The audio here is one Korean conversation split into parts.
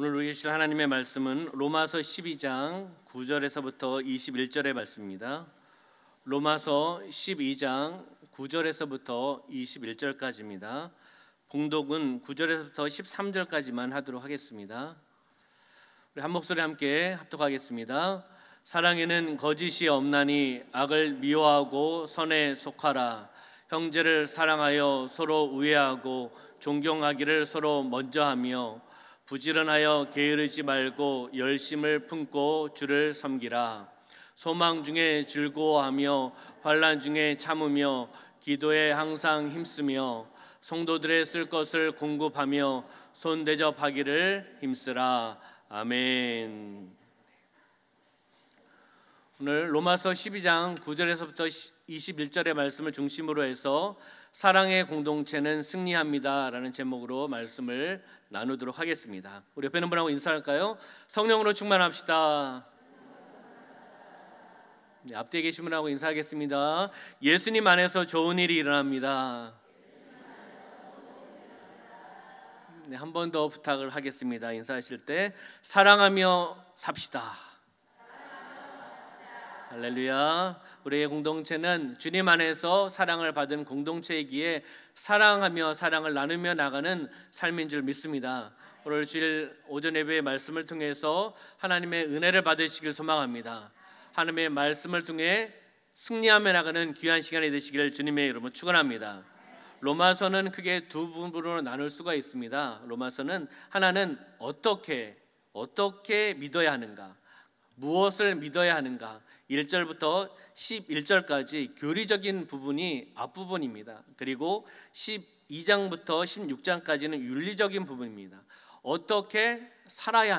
오늘 우리 주실 하나님의 말씀은 로마서 12장 9절에서부터 21절의 말씀입니다. 로마서 12장 9절에서부터 21절까지입니다. 봉독은 9절에서부터 13절까지만 하도록 하겠습니다. 우리 한 목소리 함께 합독하겠습니다. 사랑에는 거짓이 없나니 악을 미워하고 선에 속하라. 형제를 사랑하여 서로 우애하고 존경하기를 서로 먼저 하며 부지런하여 게으르지 말고 열심을 품고 주를 섬기라. 소망 중에 즐거워하며 환난 중에 참으며 기도에 항상 힘쓰며 성도들의 쓸 것을 공급하며 손 대접하기를 힘쓰라. 아멘. 오늘 로마서 12장 9절에서부터 21절의 말씀을 중심으로 해서 사랑의 공동체는 승리합니다 라는 제목으로 말씀을 나누도록 하겠습니다. 우리 옆에 있는 분하고 인사할까요? 성령으로 충만합시다. 네, 앞뒤에 계신 분하고 인사하겠습니다. 예수님 안에서 좋은 일이 일어납니다. 네, 한 번 더 부탁을 하겠습니다. 인사하실 때 사랑하며 삽시다. 할렐루야. 우리의 공동체는 주님 안에서 사랑을 받은 공동체이기에 사랑하며 사랑을 나누며 나가는 삶인 줄 믿습니다. 오늘 주일 오전 예배의 말씀을 통해서 하나님의 은혜를 받으시길 소망합니다. 하나님의 말씀을 통해 승리하며 나가는 귀한 시간이 되시기를 주님의 이름으로 축원합니다. 로마서는 크게 두 부분으로 나눌 수가 있습니다. 로마서는 하나는 어떻게 믿어야 하는가, 무엇을 믿어야 하는가, 1절부터 11절까지 교리적인 부분이 앞부분입니다. 그리고 12장부터 16장까지는 윤리적인 부분입니다. 어떻게 살아야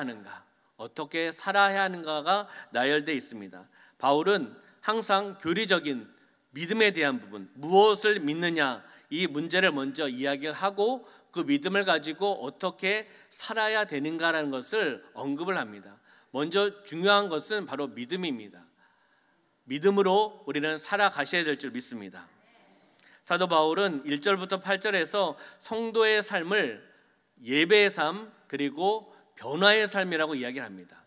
하는가가 나열되어 있습니다. 바울은 항상 교리적인 믿음에 대한 부분, 무엇을 믿느냐, 이 문제를 먼저 이야기를 하고 그 믿음을 가지고 어떻게 살아야 되는가라는 것을 언급을 합니다. 먼저 중요한 것은 바로 믿음입니다. 믿음으로 우리는 살아가셔야 될 줄 믿습니다. 사도 바울은 1절부터 8절에서 성도의 삶을 예배의 삶 그리고 변화의 삶이라고 이야기를 합니다.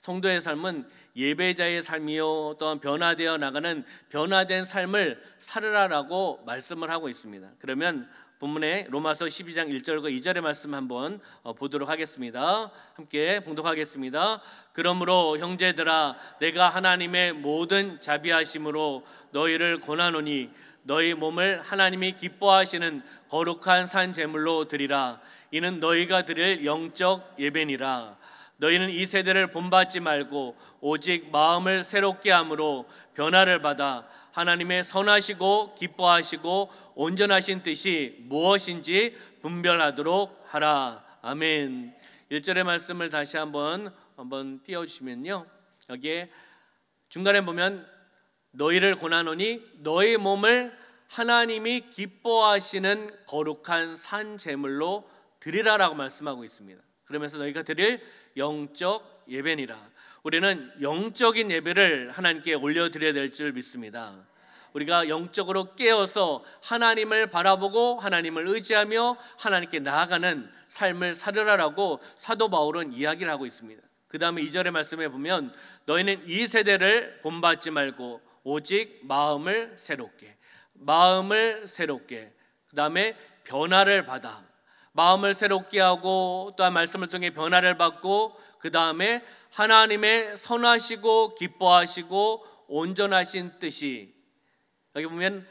성도의 삶은 예배자의 삶이요 또한 변화되어 나가는 변화된 삶을 살으라라고 말씀을 하고 있습니다. 그러면 본문에 로마서 12장 1절과 2절의 말씀 한번 보도록 하겠습니다. 함께 봉독하겠습니다. 그러므로 형제들아 내가 하나님의 모든 자비하심으로 너희를 권하노니 너희 몸을 하나님이 기뻐하시는 거룩한 산 제물로 드리라. 이는 너희가 드릴 영적 예배니라. 너희는 이 세대를 본받지 말고 오직 마음을 새롭게 함으로 변화를 받아 하나님의 선하시고 기뻐하시고 온전하신 뜻이 무엇인지 분별하도록 하라. 아멘. 1절의 말씀을 다시 한번 띄워주시면요, 여기에 중간에 보면 너희를 권하노니 너희 몸을 하나님이 기뻐하시는 거룩한 산 제물로 드리라라고 말씀하고 있습니다. 그러면서 너희가 드릴 영적 예배니라. 우리는 영적인 예배를 하나님께 올려드려야 될 줄 믿습니다. 우리가 영적으로 깨어서 하나님을 바라보고 하나님을 의지하며 하나님께 나아가는 삶을 살으라라고 사도 바울은 이야기를 하고 있습니다. 그 다음에 2절의 말씀에 보면 너희는 이 세대를 본받지 말고 오직 마음을 새롭게 그 다음에 변화를 받아 마음을 새롭게 하고 또한 말씀을 통해 변화를 받고 그 다음에 하나님의 선하시고 기뻐하시고 온전하신 뜻이, 여기 보면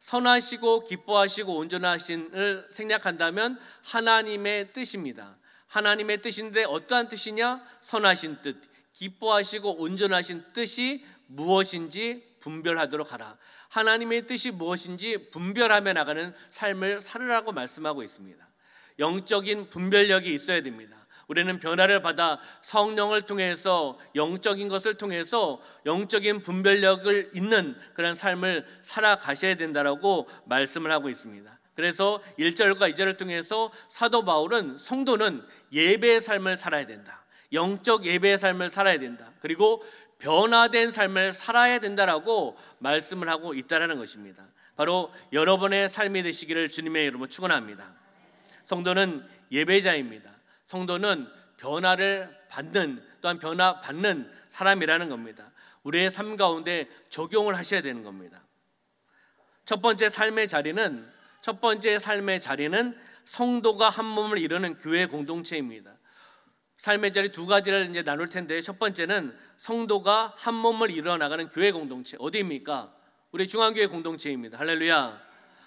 선하시고 기뻐하시고 온전하신을 생략한다면 하나님의 뜻입니다. 하나님의 뜻인데 어떠한 뜻이냐? 선하신 뜻, 기뻐하시고 온전하신 뜻이 무엇인지 분별하도록 하라. 하나님의 뜻이 무엇인지 분별하며 나가는 삶을 살으라고 말씀하고 있습니다. 영적인 분별력이 있어야 됩니다. 우리는 변화를 받아 성령을 통해서 영적인 것을 통해서 영적인 분별력을 있는 그런 삶을 살아가셔야 된다라고 말씀을 하고 있습니다. 그래서 1절과 2절을 통해서 사도 바울은 성도는 예배의 삶을 살아야 된다, 영적 예배의 삶을 살아야 된다, 그리고 변화된 삶을 살아야 된다라고 말씀을 하고 있다라는 것입니다. 바로 여러분의 삶이 되시기를 주님의 이름으로 축원합니다. 성도는 예배자입니다. 성도는 변화를 받는, 또한 변화받는 사람이라는 겁니다. 우리의 삶 가운데 적용을 하셔야 되는 겁니다. 첫 번째 삶의 자리는 성도가 한 몸을 이루는 교회 공동체입니다. 삶의 자리 두 가지를 이제 나눌 텐데, 첫 번째는 성도가 한 몸을 이루어 나가는 교회 공동체. 어디입니까? 우리 중앙교회 공동체입니다. 할렐루야.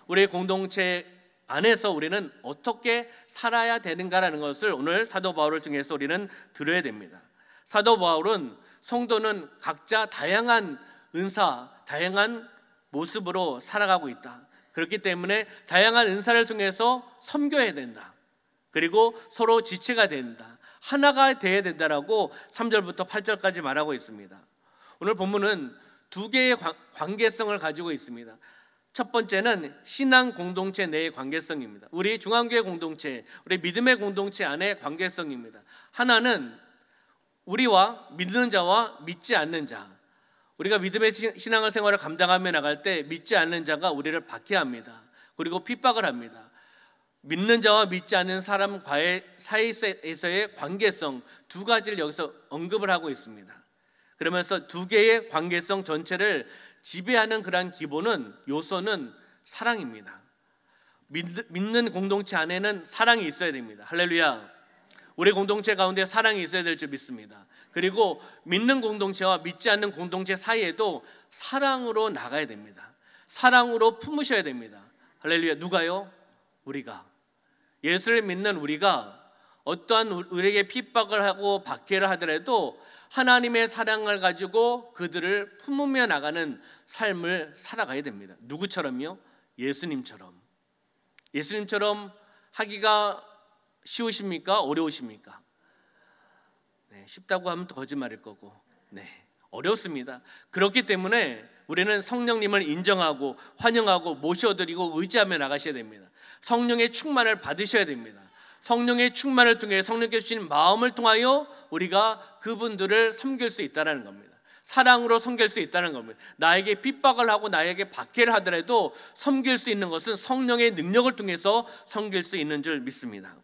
우리의 공동체 안에서 우리는 어떻게 살아야 되는가라는 것을 오늘 사도 바울을 통해서 우리는 들어야 됩니다. 사도 바울은 성도는 각자 다양한 은사, 다양한 모습으로 살아가고 있다. 그렇기 때문에 다양한 은사를 통해서 섬겨야 된다. 그리고 서로 지체가 된다. 하나가 되어야 된다라고 3절부터 8절까지 말하고 있습니다. 오늘 본문은 두 개의 관계성을 가지고 있습니다. 첫 번째는 신앙 공동체 내의 관계성입니다. 우리 중앙교회 공동체, 우리 믿음의 공동체 안의 관계성입니다. 하나는 우리와 믿는 자와 믿지 않는 자, 우리가 믿음의 신앙을 생활을 감당하며 나갈 때 믿지 않는 자가 우리를 박해합니다. 그리고 핍박을 합니다. 믿는 자와 믿지 않는 사람과의 사이에서의 관계성, 두 가지를 여기서 언급을 하고 있습니다. 그러면서 두 개의 관계성 전체를 지배하는 그러한 기본은, 요소는 사랑입니다. 믿는 공동체 안에는 사랑이 있어야 됩니다. 할렐루야. 우리 공동체 가운데 사랑이 있어야 될 줄 믿습니다. 그리고 믿는 공동체와 믿지 않는 공동체 사이에도 사랑으로 나가야 됩니다. 사랑으로 품으셔야 됩니다. 할렐루야. 누가요? 우리가. 예수를 믿는 우리가 어떠한 우리에게 핍박을 하고 박해를 하더라도 하나님의 사랑을 가지고 그들을 품으며 나가는 삶을 살아가야 됩니다. 누구처럼요? 예수님처럼. 예수님처럼 하기가 쉬우십니까? 어려우십니까? 네, 쉽다고 하면 또 거짓말일 거고, 네, 어렵습니다. 그렇기 때문에 우리는 성령님을 인정하고 환영하고 모셔드리고 의지하며 나가셔야 됩니다. 성령의 충만을 받으셔야 됩니다. 성령의 충만을 통해 성령께서 주신 마음을 통하여 우리가 그분들을 섬길 수 있다는 겁니다. 사랑으로 섬길 수 있다는 겁니다. 나에게 핍박을 하고 나에게 박해를 하더라도 섬길 수 있는 것은 성령의 능력을 통해서 섬길 수 있는 줄 믿습니다.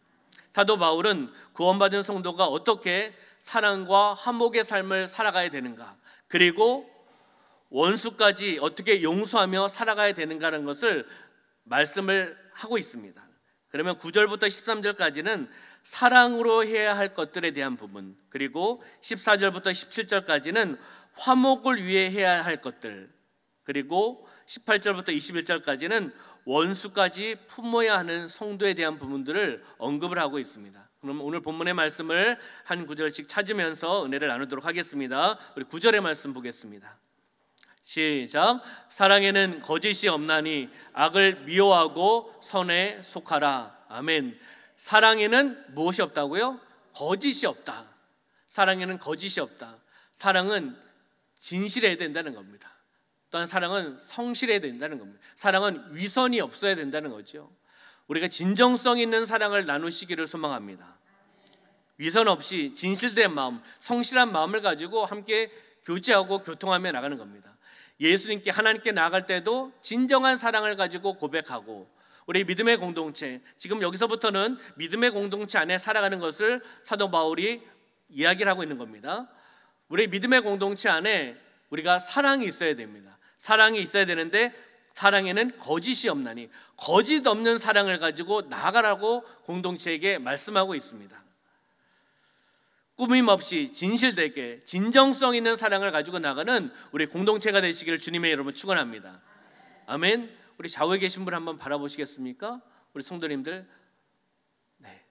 사도 바울은 구원받은 성도가 어떻게 사랑과 화목의 삶을 살아가야 되는가, 그리고 원수까지 어떻게 용서하며 살아가야 되는가라는 것을 말씀을 하고 있습니다. 그러면 9절부터 13절까지는 사랑으로 해야 할 것들에 대한 부분, 그리고 14절부터 17절까지는 화목을 위해 해야 할 것들, 그리고 18절부터 21절까지는 원수까지 품어야 하는 성도에 대한 부분들을 언급을 하고 있습니다. 그럼 오늘 본문의 말씀을 한 구절씩 찾으면서 은혜를 나누도록 하겠습니다. 우리 9절의 말씀 보겠습니다. 시작. 사랑에는 거짓이 없나니 악을 미워하고 선에 속하라. 아멘. 사랑에는 무엇이 없다고요? 거짓이 없다. 사랑에는 거짓이 없다. 사랑은 진실해야 된다는 겁니다. 또한 사랑은 성실해야 된다는 겁니다. 사랑은 위선이 없어야 된다는 거죠. 우리가 진정성 있는 사랑을 나누시기를 소망합니다. 위선 없이 진실된 마음, 성실한 마음을 가지고 함께 교제하고 교통하며 나가는 겁니다. 예수님께, 하나님께 나아갈 때도 진정한 사랑을 가지고 고백하고, 우리 믿음의 공동체, 지금 여기서부터는 믿음의 공동체 안에 살아가는 것을 사도 바울이 이야기를 하고 있는 겁니다. 우리 믿음의 공동체 안에 우리가 사랑이 있어야 됩니다. 사랑이 있어야 되는데 사랑에는 거짓이 없나니, 거짓 없는 사랑을 가지고 나아가라고 공동체에게 말씀하고 있습니다. 꾸밈 없이 진실되게 진정성 있는 사랑을 가지고 나가는 우리 공동체가 되시기를 주님의 이름으로 축원합니다. 아멘. 우리 좌우에 계신 분 한번 바라보시겠습니까? 우리 성도님들, 네,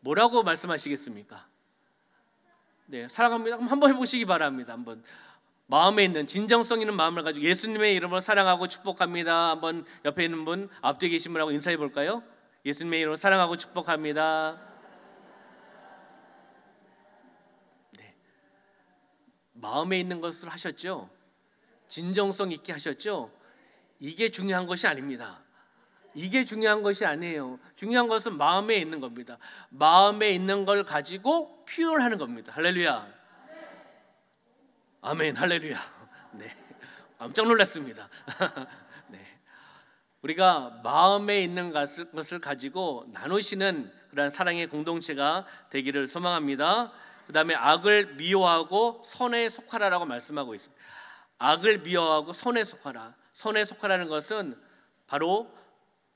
뭐라고 말씀하시겠습니까? 네, 사랑합니다. 한번 해보시기 바랍니다. 한번 마음에 있는 진정성 있는 마음을 가지고 예수님의 이름으로 사랑하고 축복합니다. 한번 옆에 있는 분, 앞뒤에 계신 분하고 인사해 볼까요? 예수님의 이름으로 사랑하고 축복합니다. 네, 마음에 있는 것을 하셨죠? 진정성 있게 하셨죠? 이게 중요한 것이 아닙니다. 이게 중요한 것이 아니에요. 중요한 것은 마음에 있는 겁니다. 마음에 있는 걸 가지고 표현하는 겁니다. 할렐루야. 아멘. 할렐루야. 네, 깜짝 놀랐습니다. 네, 우리가 마음에 있는 것을 가지고 나누시는 그러한 사랑의 공동체가 되기를 소망합니다. 그 다음에 악을 미워하고 선에 속하라라고 말씀하고 있습니다. 악을 미워하고 선에 속하라. 선에 속하라는 것은 바로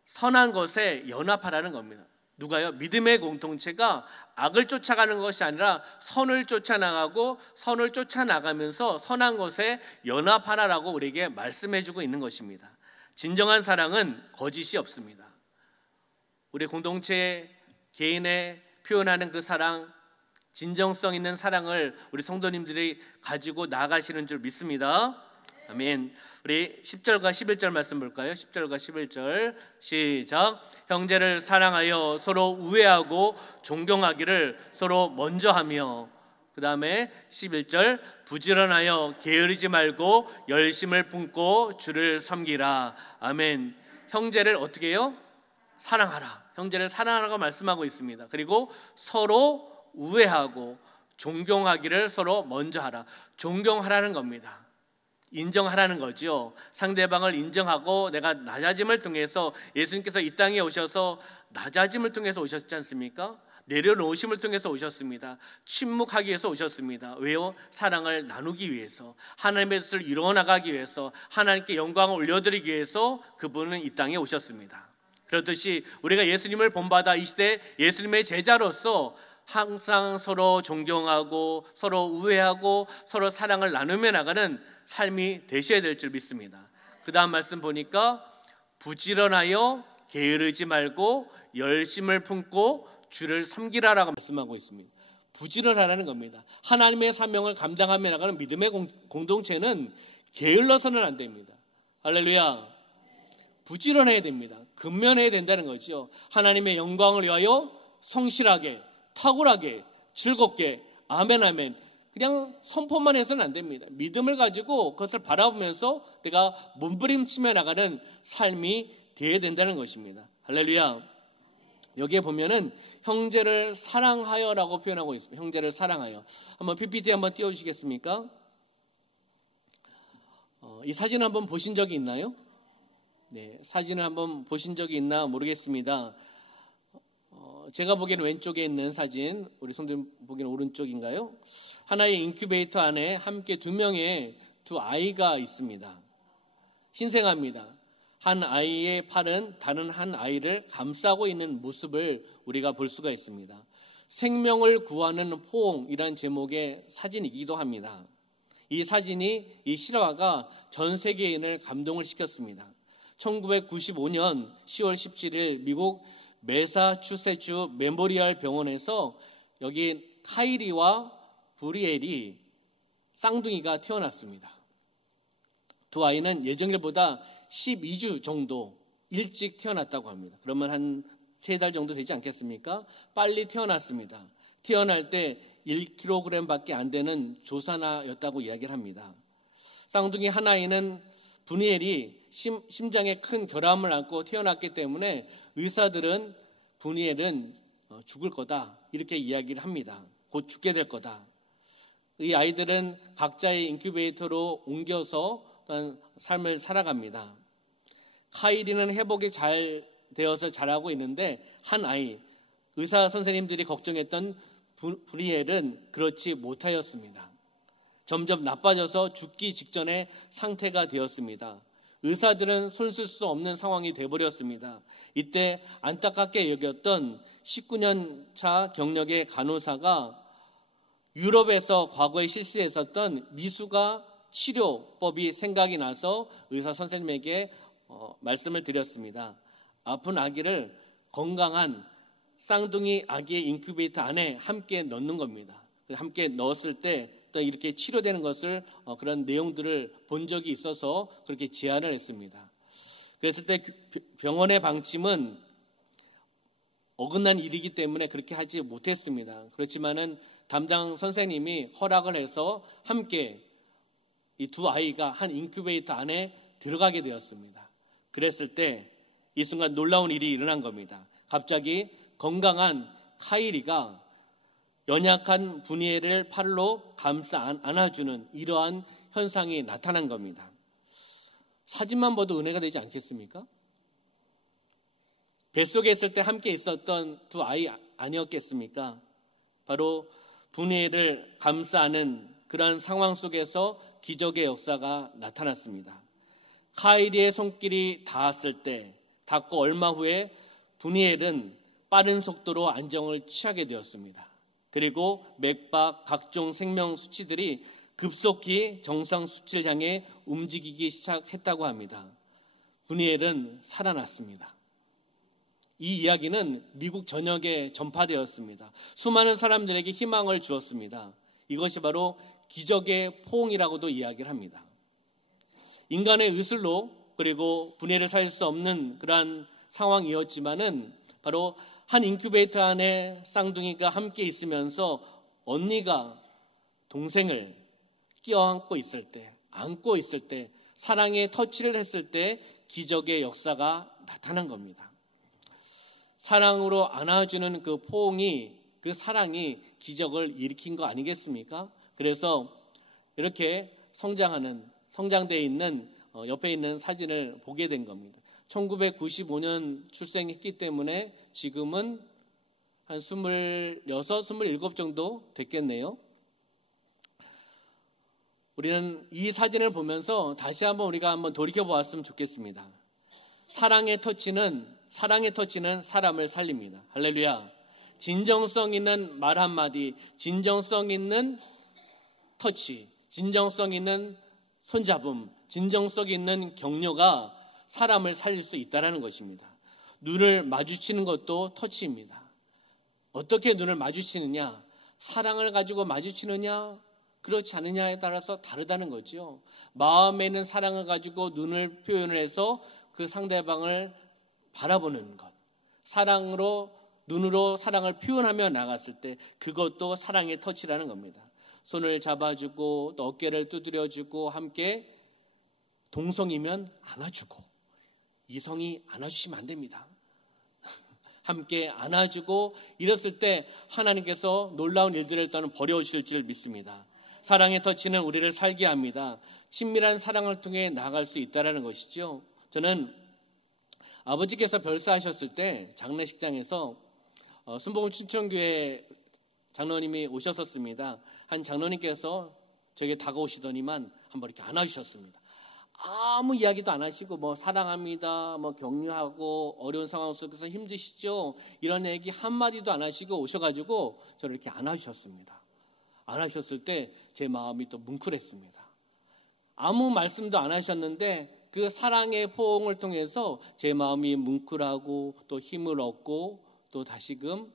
선한 것에 연합하라는 겁니다. 누가요? 믿음의 공동체가 악을 쫓아가는 것이 아니라 선을 쫓아나가고 선을 쫓아나가면서 선한 것에 연합하라라고 우리에게 말씀해주고 있는 것입니다. 진정한 사랑은 거짓이 없습니다. 우리 공동체 개인의 표현하는 그 사랑, 진정성 있는 사랑을 우리 성도님들이 가지고 나아가시는 줄 믿습니다. 아멘. 우리 10절과 11절 말씀 볼까요? 10절과 11절 시작. 형제를 사랑하여 서로 우애하고 존경하기를 서로 먼저 하며, 그 다음에 11절 부지런하여 게으르지 말고 열심을 품고 주를 섬기라. 아멘. 형제를 어떻게 해요? 사랑하라. 형제를 사랑하라고 말씀하고 있습니다. 그리고 서로 우애하고 존경하기를 서로 먼저 하라. 존경하라는 겁니다. 인정하라는 거죠. 상대방을 인정하고 내가 낮아짐을 통해서, 예수님께서 이 땅에 오셔서 낮아짐을 통해서 오셨지 않습니까? 내려놓으심을 통해서 오셨습니다. 침묵하기 위해서 오셨습니다. 왜요? 사랑을 나누기 위해서, 하나님의 뜻을 이루어나가기 위해서, 하나님께 영광을 올려드리기 위해서 그분은 이 땅에 오셨습니다. 그렇듯이 우리가 예수님을 본받아 이 시대 예수님의 제자로서 항상 서로 존경하고 서로 우애하고 서로 사랑을 나누며 나가는 삶이 되셔야 될 줄 믿습니다. 그 다음 말씀 보니까 부지런하여 게으르지 말고 열심을 품고 주를 섬기라라고 말씀하고 있습니다. 부지런하라는 겁니다. 하나님의 사명을 감당하며 나가는 믿음의 공동체는 게을러서는 안 됩니다. 할렐루야. 부지런해야 됩니다. 근면해야 된다는 거죠. 하나님의 영광을 위하여 성실하게, 탁월하게, 즐겁게, 아멘 아멘, 그냥 선포만 해서는 안 됩니다. 믿음을 가지고 그것을 바라보면서 내가 몸부림치며 나가는 삶이 되어야 된다는 것입니다. 할렐루야. 여기에 보면은 형제를 사랑하여라고 표현하고 있습니다. 형제를 사랑하여. 한번 PPT 한번 띄워주시겠습니까? 이 사진 한번 보신 적이 있나요? 네, 사진을 한번 보신 적이 있나 모르겠습니다. 제가 보기에는 왼쪽에 있는 사진, 우리 성도님 보기에는 오른쪽인가요? 하나의 인큐베이터 안에 함께 두 아이가 있습니다. 신생아입니다. 한 아이의 팔은 다른 한 아이를 감싸고 있는 모습을 우리가 볼 수가 있습니다. 생명을 구하는 포옹이란 제목의 사진이기도 합니다. 이 사진이, 이 실화가 전 세계인을 감동을 시켰습니다. 1995년 10월 17일 미국 매사추세츠 메모리얼 병원에서 여기 카이리와 브리엘이 쌍둥이가 태어났습니다. 두 아이는 예정일보다 12주 정도 일찍 태어났다고 합니다. 그러면 한 3달 정도 되지 않겠습니까? 빨리 태어났습니다. 태어날 때 1kg 밖에 안 되는 조산아였다고 이야기를 합니다. 쌍둥이 한 아이는 브니엘이 심장에 큰 결함을 안고 태어났기 때문에 의사들은 브니엘은 죽을 거다 이렇게 이야기를 합니다. 곧 죽게 될 거다. 이 아이들은 각자의 인큐베이터로 옮겨서 삶을 살아갑니다. 카이리는 회복이 잘 되어서 자라고 있는데 한 아이, 의사 선생님들이 걱정했던 브리엘은 그렇지 못하였습니다. 점점 나빠져서 죽기 직전의 상태가 되었습니다. 의사들은 손쓸 수 없는 상황이 되어버렸습니다. 이때 안타깝게 여겼던 19년 차 경력의 간호사가 유럽에서 과거에 실시했었던 미수가 치료법이 생각이 나서 의사 선생님에게 말씀을 드렸습니다. 아픈 아기를 건강한 쌍둥이 아기의 인큐베이터 안에 함께 넣는 겁니다. 함께 넣었을 때 또 이렇게 치료되는 것을 그런 내용들을 본 적이 있어서 그렇게 제안을 했습니다. 그랬을 때 병원의 방침은 어긋난 일이기 때문에 그렇게 하지 못했습니다. 그렇지만은 담당 선생님이 허락을 해서 함께 이 두 아이가 한 인큐베이터 안에 들어가게 되었습니다. 그랬을 때 이 순간 놀라운 일이 일어난 겁니다. 갑자기 건강한 카이리가 연약한 브니엘을 팔로 감싸 안아주는 이러한 현상이 나타난 겁니다. 사진만 봐도 은혜가 되지 않겠습니까? 뱃속에 있을 때 함께 있었던 두 아니었겠습니까? 바로 분해를 감싸는 그런 상황 속에서 기적의 역사가 나타났습니다. 카이리의 손길이 닿고 얼마 후에 분이엘은 빠른 속도로 안정을 취하게 되었습니다. 그리고 맥박, 각종 생명 수치들이 급속히 정상 수치를 향해 움직이기 시작했다고 합니다. 분이엘은 살아났습니다. 이 이야기는 미국 전역에 전파되었습니다. 수많은 사람들에게 희망을 주었습니다. 이것이 바로 기적의 포옹이라고도 이야기를 합니다. 인간의 의술로 그리고 분해를 살 수 없는 그러한 상황이었지만은 바로 한 인큐베이터 안에 쌍둥이가 함께 있으면서 언니가 동생을 껴안고 있을 때, 안고 있을 때, 사랑의 터치를 했을 때 기적의 역사가 나타난 겁니다. 사랑으로 안아주는 그 포옹이, 그 사랑이 기적을 일으킨 거 아니겠습니까? 그래서 이렇게 성장되어 있는 옆에 있는 사진을 보게 된 겁니다. 1995년 출생했기 때문에 지금은 한 26, 27 정도 됐겠네요. 우리는 이 사진을 보면서 다시 한번 우리가 한번 돌이켜 보았으면 좋겠습니다. 사랑의 터치는 사람을 살립니다. 할렐루야. 진정성 있는 말 한마디, 진정성 있는 터치, 진정성 있는 손잡음, 진정성 있는 격려가 사람을 살릴 수 있다는 것입니다. 눈을 마주치는 것도 터치입니다. 어떻게 눈을 마주치느냐, 사랑을 가지고 마주치느냐, 그렇지 않느냐에 따라서 다르다는 거죠. 마음에 있는 사랑을 가지고 눈을 표현을 해서 그 상대방을 바라보는 것, 눈으로 사랑을 표현하며 나갔을 때 그것도 사랑의 터치라는 겁니다. 손을 잡아주고 또 어깨를 두드려주고 함께 동성이면 안아주고, 이성이 안아주시면 안 됩니다. 함께 안아주고 이랬을 때 하나님께서 놀라운 일들을 일단은 벌여주실 줄 믿습니다. 사랑의 터치는 우리를 살게 합니다. 친밀한 사랑을 통해 나아갈 수 있다는 것이죠. 저는 아버지께서 별사하셨을 때 장례식장에서 순복음 춘천교회 장로님이 오셨었습니다. 한 장로님께서 저에게 다가오시더니만 한번 이렇게 안아주셨습니다. 아무 이야기도 안 하시고 사랑합니다, 격려하고 어려운 상황 속에서 힘드시죠? 이런 얘기 한마디도 안 하시고 오셔가지고 저를 이렇게 안아주셨습니다. 안아주셨을 때 제 마음이 또 뭉클했습니다. 아무 말씀도 안 하셨는데 그 사랑의 포옹을 통해서 제 마음이 뭉클하고 또 힘을 얻고 또 다시금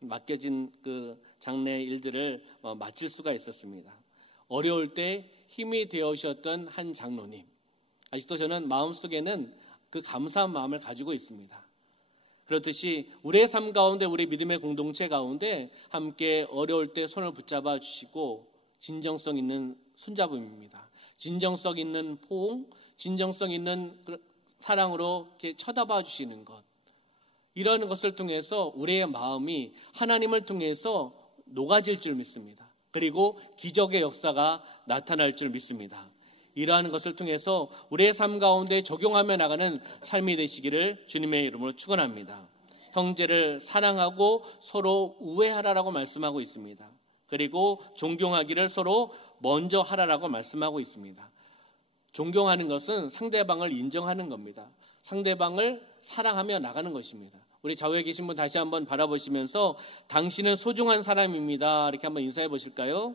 맡겨진 그 장래 일들을 마칠 수가 있었습니다. 어려울 때 힘이 되어주셨던 한 장로님, 아직도 저는 마음속에는 그 감사한 마음을 가지고 있습니다. 그렇듯이 우리의 삶 가운데, 우리 믿음의 공동체 가운데 함께 어려울 때 손을 붙잡아 주시고 진정성 있는 손잡음입니다. 진정성 있는 포옹, 진정성 있는 사랑으로 이렇게 쳐다봐 주시는 것, 이런 것을 통해서 우리의 마음이 하나님을 통해서 녹아질 줄 믿습니다. 그리고 기적의 역사가 나타날 줄 믿습니다. 이러한 것을 통해서 우리의 삶 가운데 적용하며 나가는 삶이 되시기를 주님의 이름으로 축원합니다. 형제를 사랑하고 서로 우애하라라고 말씀하고 있습니다. 그리고 존경하기를 서로 먼저 하라라고 말씀하고 있습니다. 존경하는 것은 상대방을 인정하는 겁니다. 상대방을 사랑하며 나가는 것입니다. 우리 좌우에 계신 분 다시 한번 바라보시면서 당신은 소중한 사람입니다, 이렇게 한번 인사해 보실까요?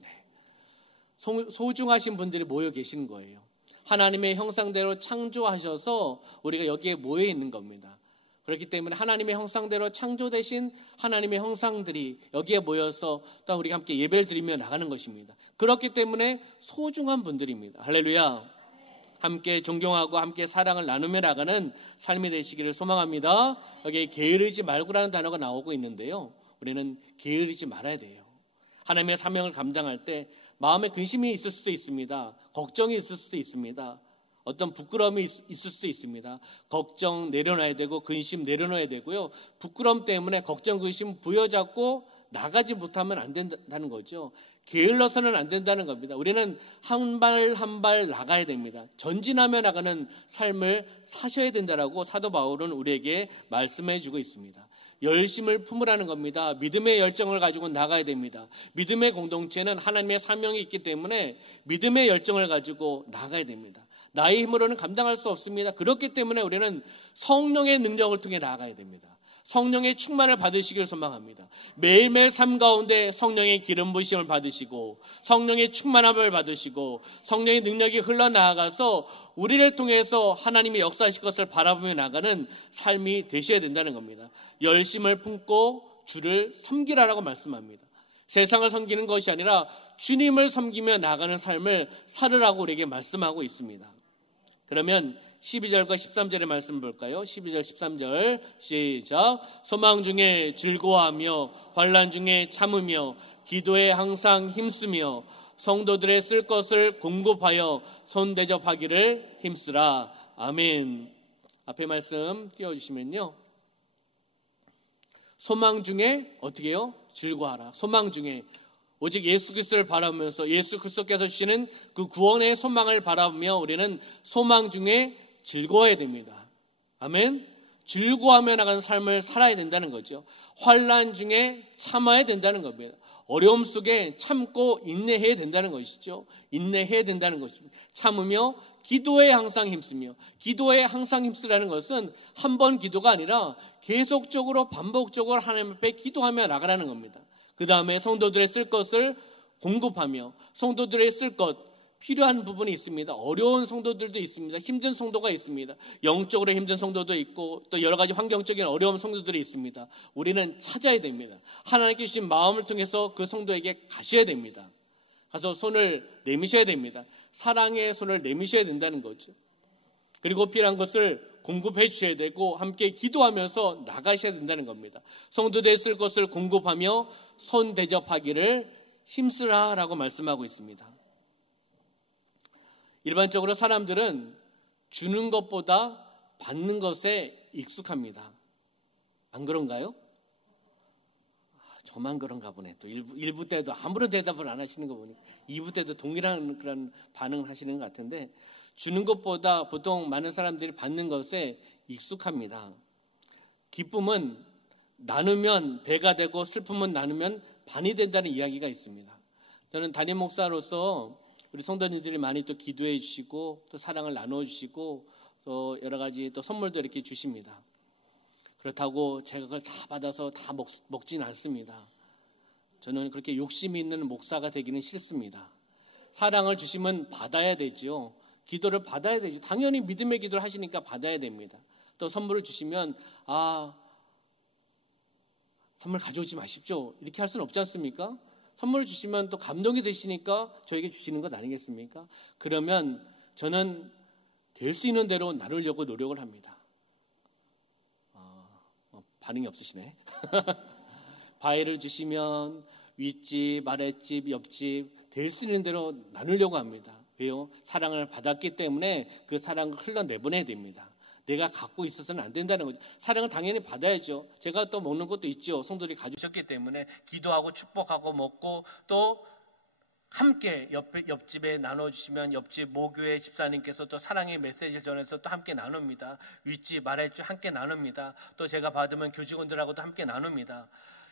네. 소중하신 분들이 모여 계신 거예요. 하나님의 형상대로 창조하셔서 우리가 여기에 모여 있는 겁니다. 그렇기 때문에 하나님의 형상대로 창조되신 하나님의 형상들이 여기에 모여서 또 우리가 함께 예배를 드리며 나가는 것입니다. 그렇기 때문에 소중한 분들입니다. 할렐루야. 함께 존경하고 함께 사랑을 나누며 나가는 삶이 되시기를 소망합니다. 여기에 게으르지 말고라는 단어가 나오고 있는데요, 우리는 게으르지 말아야 돼요. 하나님의 사명을 감당할 때 마음에 근심이 있을 수도 있습니다. 걱정이 있을 수도 있습니다. 어떤 부끄러움이 있을 수도 있습니다. 걱정 내려놔야 되고 근심 내려놔야 되고요. 부끄러움 때문에 걱정, 근심 부여잡고 나가지 못하면 안 된다는 거죠. 게을러서는 안 된다는 겁니다. 우리는 한 발 한 발 나가야 됩니다. 전진하며 나가는 삶을 사셔야 된다라고 사도 바울은 우리에게 말씀해 주고 있습니다. 열심을 품으라는 겁니다. 믿음의 열정을 가지고 나가야 됩니다. 믿음의 공동체는 하나님의 사명이 있기 때문에 믿음의 열정을 가지고 나가야 됩니다. 나의 힘으로는 감당할 수 없습니다. 그렇기 때문에 우리는 성령의 능력을 통해 나아가야 됩니다. 성령의 충만을 받으시길 소망합니다. 매일매일 삶 가운데 성령의 기름 부으심을 받으시고 성령의 충만함을 받으시고 성령의 능력이 흘러나가서 우리를 통해서 하나님이 역사하실 것을 바라보며 나가는 삶이 되셔야 된다는 겁니다. 열심을 품고 주를 섬기라라고 말씀합니다. 세상을 섬기는 것이 아니라 주님을 섬기며 나가는 삶을 살으라고 우리에게 말씀하고 있습니다. 그러면 12절과 13절의 말씀 볼까요? 12절 13절 시작. 소망 중에 즐거워하며 환난 중에 참으며 기도에 항상 힘쓰며 성도들의 쓸 것을 공급하여 손대접하기를 힘쓰라. 아멘. 앞에 말씀 띄워주시면요, 소망 중에 어떻게 해요? 즐거워하라. 소망 중에 오직 예수 그리스도를 바라보면서 예수 그리스도께서 주시는 그 구원의 소망을 바라보며 우리는 소망 중에 즐거워야 됩니다. 아멘. 즐거워하며 나가는 삶을 살아야 된다는 거죠. 환난 중에 참아야 된다는 겁니다. 어려움 속에 참고 인내해야 된다는 것이죠. 인내해야 된다는 것입니다. 참으며 기도에 항상 힘쓰며, 기도에 항상 힘쓰라는 것은 한 번 기도가 아니라 계속적으로 반복적으로 하나님 앞에 기도하며 나가라는 겁니다. 그 다음에 성도들의 쓸 것을 공급하며, 성도들의 쓸 것, 필요한 부분이 있습니다. 어려운 성도들도 있습니다. 힘든 성도가 있습니다. 영적으로 힘든 성도도 있고 또 여러 가지 환경적인 어려운 성도들이 있습니다. 우리는 찾아야 됩니다. 하나님께 주신 마음을 통해서 그 성도에게 가셔야 됩니다. 가서 손을 내미셔야 됩니다. 사랑의 손을 내미셔야 된다는 거죠. 그리고 필요한 것을 공급해 주셔야 되고 함께 기도하면서 나가셔야 된다는 겁니다. 성도들의 쓸 것을 공급하며 손 대접하기를 힘쓰라라고 말씀하고 있습니다. 일반적으로 사람들은 주는 것보다 받는 것에 익숙합니다. 안 그런가요? 저만 그런가 보네. 또 1부 때도 아무런 대답을 안 하시는 거 보니까 2부 때도 동일한 그런 반응을 하시는 것 같은데, 주는 것보다 보통 많은 사람들이 받는 것에 익숙합니다. 기쁨은 나누면 배가 되고 슬픔은 나누면 반이 된다는 이야기가 있습니다. 저는 담임 목사로서 우리 성도님들이 많이 또 기도해 주시고 또 사랑을 나눠 주시고 또 여러 가지 또 선물도 이렇게 주십니다. 그렇다고 제가 그걸 다 받아서 다 먹지는 않습니다. 저는 그렇게 욕심이 있는 목사가 되기는 싫습니다. 사랑을 주시면 받아야 되죠. 기도를 받아야 되죠. 당연히 믿음의 기도를 하시니까 받아야 됩니다. 또 선물을 주시면 선물 가져오지 마십시오, 이렇게 할 수는 없지 않습니까? 선물을 주시면 또 감동이 되시니까 저에게 주시는 것 아니겠습니까? 그러면 저는 될 수 있는 대로 나누려고 노력을 합니다. 반응이 없으시네. 과일을 주시면 윗집, 아랫집, 옆집 될 수 있는 대로 나누려고 합니다. 왜요? 사랑을 받았기 때문에 그 사랑을 흘러내보내야 됩니다. 내가 갖고 있어서는 안 된다는 거죠. 사랑을 당연히 받아야죠. 제가 또 먹는 것도 있죠. 성도들이 가져오셨기 때문에 기도하고 축복하고 먹고 또 함께 옆집에 나눠주시면 옆집 모교회 집사님께서 또 사랑의 메시지를 전해서 또 함께 나눕니다. 윗집, 아랫집 함께 나눕니다. 또 제가 받으면 교직원들하고도 함께 나눕니다.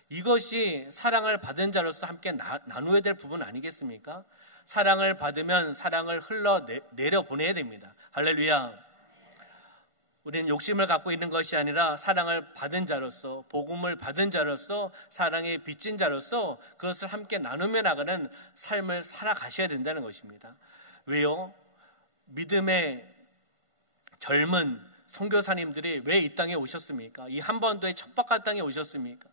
이것이 사랑을 받은 자로서 함께 나누어야 될 부분 아니겠습니까? 사랑을 받으면 사랑을 흘러내려보내야 됩니다. 할렐루야. 우리는 욕심을 갖고 있는 것이 아니라 사랑을 받은 자로서, 복음을 받은 자로서, 사랑에 빚진 자로서 그것을 함께 나누며 나가는 삶을 살아가셔야 된다는 것입니다. 왜요? 믿음의 젊은 선교사님들이 왜 이 땅에 오셨습니까? 이 한반도의 척박한 땅에 오셨습니까?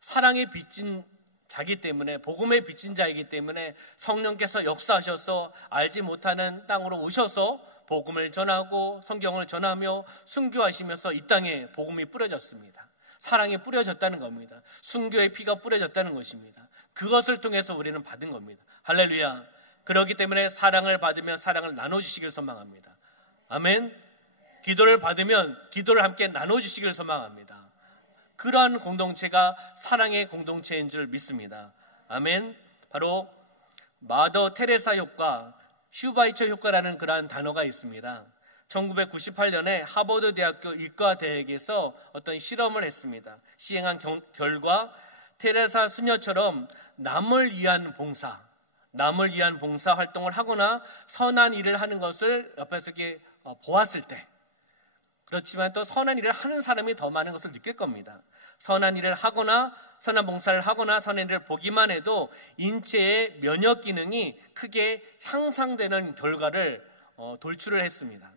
사랑에 빚진 자기 때문에, 복음에 빚진 자이기 때문에 성령께서 역사하셔서 알지 못하는 땅으로 오셔서 복음을 전하고 성경을 전하며 순교하시면서 이 땅에 복음이 뿌려졌습니다. 사랑이 뿌려졌다는 겁니다. 순교의 피가 뿌려졌다는 것입니다. 그것을 통해서 우리는 받은 겁니다. 할렐루야. 그렇기 때문에 사랑을 받으면 사랑을 나눠주시길 소망합니다. 아멘. 기도를 받으면 기도를 함께 나눠주시길 소망합니다. 그러한 공동체가 사랑의 공동체인 줄 믿습니다. 아멘. 바로 마더 테레사 효과, 슈바이처 효과라는 그러한 단어가 있습니다. 1998년에 하버드 대학교 의과대학에서 어떤 실험을 했습니다. 시행한 결과 테레사 수녀처럼 남을 위한 봉사 활동을 하거나 선한 일을 하는 것을 옆에서 이렇게 보았을 때, 그렇지만 또 선한 일을 하는 사람이 더 많은 것을 느낄 겁니다. 선한 일을 하거나 선한 봉사를 하거나 선한 일을 보기만 해도 인체의 면역 기능이 크게 향상되는 결과를 돌출을 했습니다.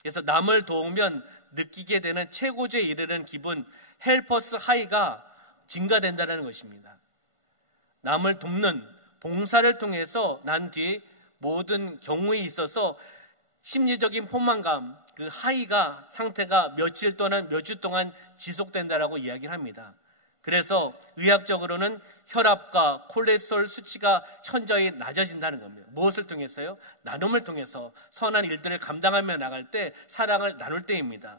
그래서 남을 도우면 느끼게 되는 최고조에 이르는 기분, 헬퍼스 하이가 증가된다는 것입니다. 남을 돕는 봉사를 통해서 난 뒤 모든 경우에 있어서 심리적인 포만감, 그 하이가 상태가 며칠 또는 몇 주 동안 지속된다라고 이야기를 합니다. 그래서 의학적으로는 혈압과 콜레스테롤 수치가 현저히 낮아진다는 겁니다. 무엇을 통해서요? 나눔을 통해서 선한 일들을 감당하며 나갈 때, 사랑을 나눌 때입니다.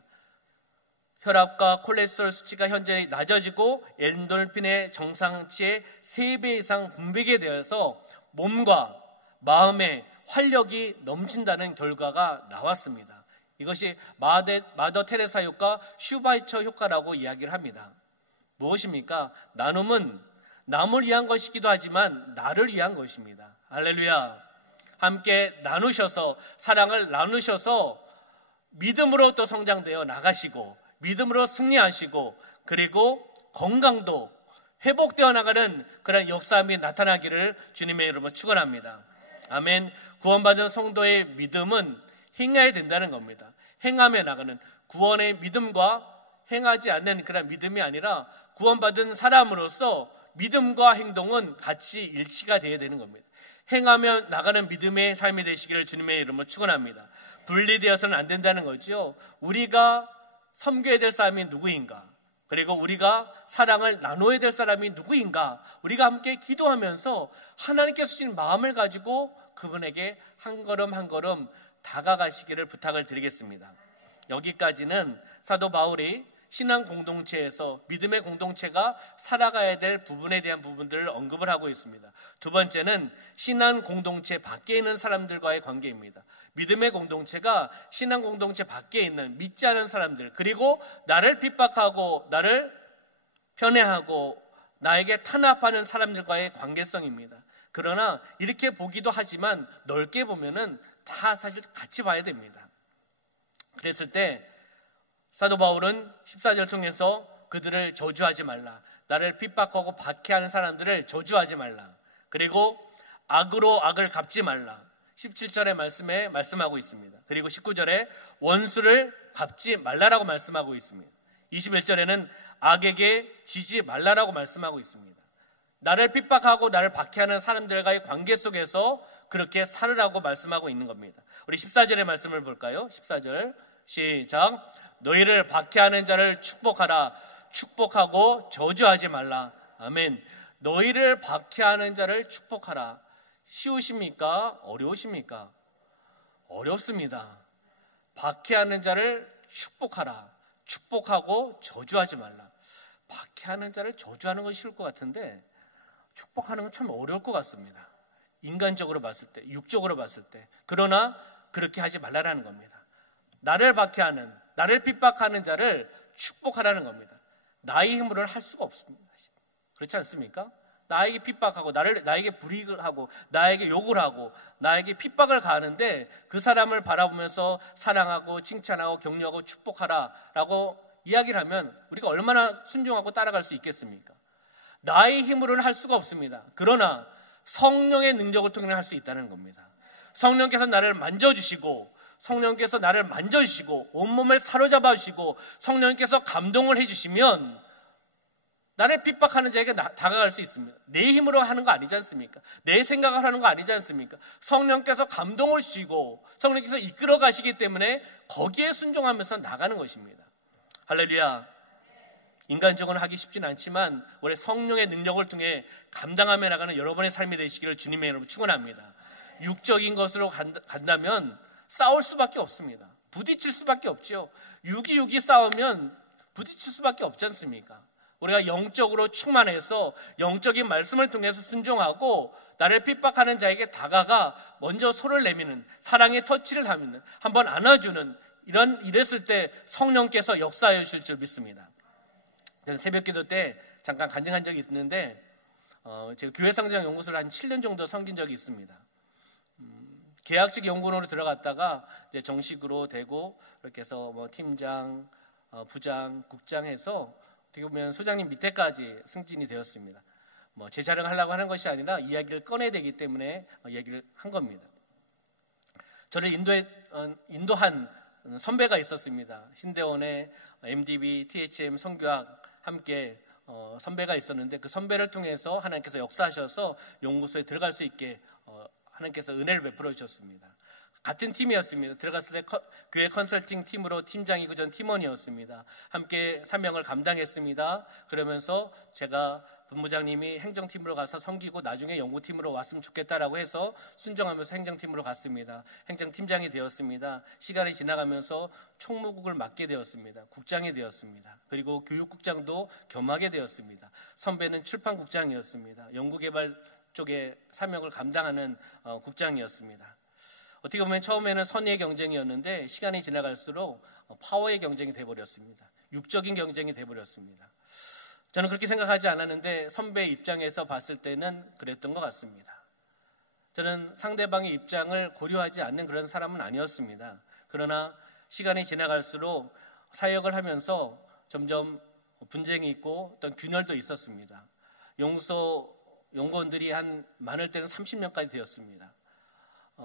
혈압과 콜레스테롤 수치가 현저히 낮아지고 엔돌핀의 정상치의 3배 이상 분비게 되어서 몸과 마음의 활력이 넘친다는 결과가 나왔습니다. 이것이 마더 테레사 효과, 슈바이처 효과라고 이야기를 합니다. 무엇입니까? 나눔은 남을 위한 것이기도 하지만 나를 위한 것입니다. 할렐루야. 함께 나누셔서, 사랑을 나누셔서 믿음으로 또 성장되어 나가시고, 믿음으로 승리하시고, 그리고 건강도 회복되어 나가는 그런 역사함이 나타나기를 주님의 이름으로 축원합니다. 아멘. 구원받은 성도의 믿음은 행해야 된다는 겁니다. 행하며 나가는 구원의 믿음과 행하지 않는 그런 믿음이 아니라, 구원받은 사람으로서 믿음과 행동은 같이 일치가 되어야 되는 겁니다. 행하며 나가는 믿음의 삶이 되시기를 주님의 이름으로 축원합니다. 분리되어서는 안 된다는 거죠. 우리가 섬겨야 될 사람이 누구인가, 그리고 우리가 사랑을 나눠야 될 사람이 누구인가, 우리가 함께 기도하면서 하나님께서 주신 마음을 가지고 그분에게 한 걸음 한 걸음 다가가시기를 부탁을 드리겠습니다. 여기까지는 사도 바울이 신앙 공동체에서 믿음의 공동체가 살아가야 될 부분에 대한 부분들을 언급을 하고 있습니다. 두 번째는 신앙 공동체 밖에 있는 사람들과의 관계입니다. 믿음의 공동체가 신앙 공동체 밖에 있는 믿지 않은 사람들, 그리고 나를 핍박하고 나를 편애하고 나에게 탄압하는 사람들과의 관계성입니다. 그러나 이렇게 보기도 하지만 넓게 보면은 다 사실 같이 봐야 됩니다. 그랬을 때 사도 바울은 14절 통해서 그들을 저주하지 말라, 나를 핍박하고 박해하는 사람들을 저주하지 말라, 그리고 악으로 악을 갚지 말라, 17절의 말씀에 말씀하고 있습니다. 그리고 19절에 원수를 갚지 말라라고 말씀하고 있습니다. 21절에는 악에게 지지 말라라고 말씀하고 있습니다. 나를 핍박하고 나를 박해하는 사람들과의 관계 속에서 그렇게 살으라고 말씀하고 있는 겁니다. 우리 14절의 말씀을 볼까요? 14절 시작. 너희를 박해하는 자를 축복하라. 축복하고 저주하지 말라. 아멘. 너희를 박해하는 자를 축복하라. 쉬우십니까? 어려우십니까? 어렵습니다. 박해하는 자를 축복하라. 축복하고 저주하지 말라. 박해하는 자를 저주하는 것이 쉬울 것 같은데 축복하는 건 참 어려울 것 같습니다. 인간적으로 봤을 때, 육적으로 봤을 때. 그러나 그렇게 하지 말라라는 겁니다. 나를 박해하는, 나를 핍박하는 자를 축복하라는 겁니다. 나의 힘으로는 할 수가 없습니다. 그렇지 않습니까? 나에게 핍박하고 나에게 불이익을 하고 나에게 욕을 하고 나에게 핍박을 가하는데 그 사람을 바라보면서 사랑하고 칭찬하고 격려하고 축복하라라고 이야기를 하면 우리가 얼마나 순종하고 따라갈 수 있겠습니까? 나의 힘으로는 할 수가 없습니다. 그러나 성령의 능력을 통해 할 수 있다는 겁니다. 성령께서 나를 만져주시고 성령께서 나를 만져주시고 온몸을 사로잡아 주시고 성령께서 감동을 해주시면 나를 핍박하는 자에게 다가갈 수 있습니다. 내 힘으로 하는 거 아니지 않습니까? 내 생각을 하는 거 아니지 않습니까? 성령께서 감동을 주시고 성령께서 이끌어 가시기 때문에 거기에 순종하면서 나가는 것입니다. 할렐루야. 인간적으로 하기 쉽지는 않지만 우리 성령의 능력을 통해 감당하며 나가는 여러분의 삶이 되시기를 주님의 이름으로 축원합니다. 육적인 것으로 간다면 싸울 수밖에 없습니다. 부딪힐 수밖에 없죠. 6이 싸우면 부딪힐 수밖에 없지 않습니까? 우리가 영적으로 충만해서 영적인 말씀을 통해서 순종하고 나를 핍박하는 자에게 다가가 먼저 손을 내미는, 사랑의 터치를 하는, 한번 안아주는, 이랬을 때 성령께서 역사하여 주실 줄 믿습니다. 저는 새벽기도 때 잠깐 간증한 적이 있는데 제가 교회성장연구소를 한 7년 정도 섬긴 적이 있습니다. 계약직 연구원으로 들어갔다가 이제 정식으로 되고 이렇게 해서 뭐 팀장, 부장, 국장 해서 어떻게 보면 소장님 밑에까지 승진이 되었습니다. 뭐 제 자랑을 하려고 하는 것이 아니라 이야기를 꺼내야 되기 때문에 얘기를 한 겁니다. 저를 인도한 선배가 있었습니다. 신대원의 MDB, THM 선교학 함께 선배가 있었는데 그 선배를 통해서 하나님께서 역사하셔서 연구소에 들어갈 수 있게 하나님께서 은혜를 베풀어 주셨습니다. 같은 팀이었습니다. 들어갔을 때 교회 컨설팅 팀으로 팀장이고 전 팀원이었습니다. 함께 사명을 감당했습니다. 그러면서 제가 본부장님이 행정팀으로 가서 섬기고 나중에 연구팀으로 왔으면 좋겠다라고 해서 순종하면서 행정팀으로 갔습니다. 행정팀장이 되었습니다. 시간이 지나가면서 총무국을 맡게 되었습니다. 국장이 되었습니다. 그리고 교육국장도 겸하게 되었습니다. 선배는 출판국장이었습니다. 연구개발 쪽에 사명을 감당하는 국장이었습니다. 어떻게 보면 처음에는 선의의 경쟁이었는데 시간이 지나갈수록 파워의 경쟁이 돼버렸습니다. 육적인 경쟁이 돼버렸습니다. 저는 그렇게 생각하지 않았는데 선배의 입장에서 봤을 때는 그랬던 것 같습니다. 저는 상대방의 입장을 고려하지 않는 그런 사람은 아니었습니다. 그러나 시간이 지나갈수록 사역을 하면서 점점 분쟁이 있고 어떤 균열도 있었습니다. 연구원들이 한 많을 때는 30명까지 되었습니다.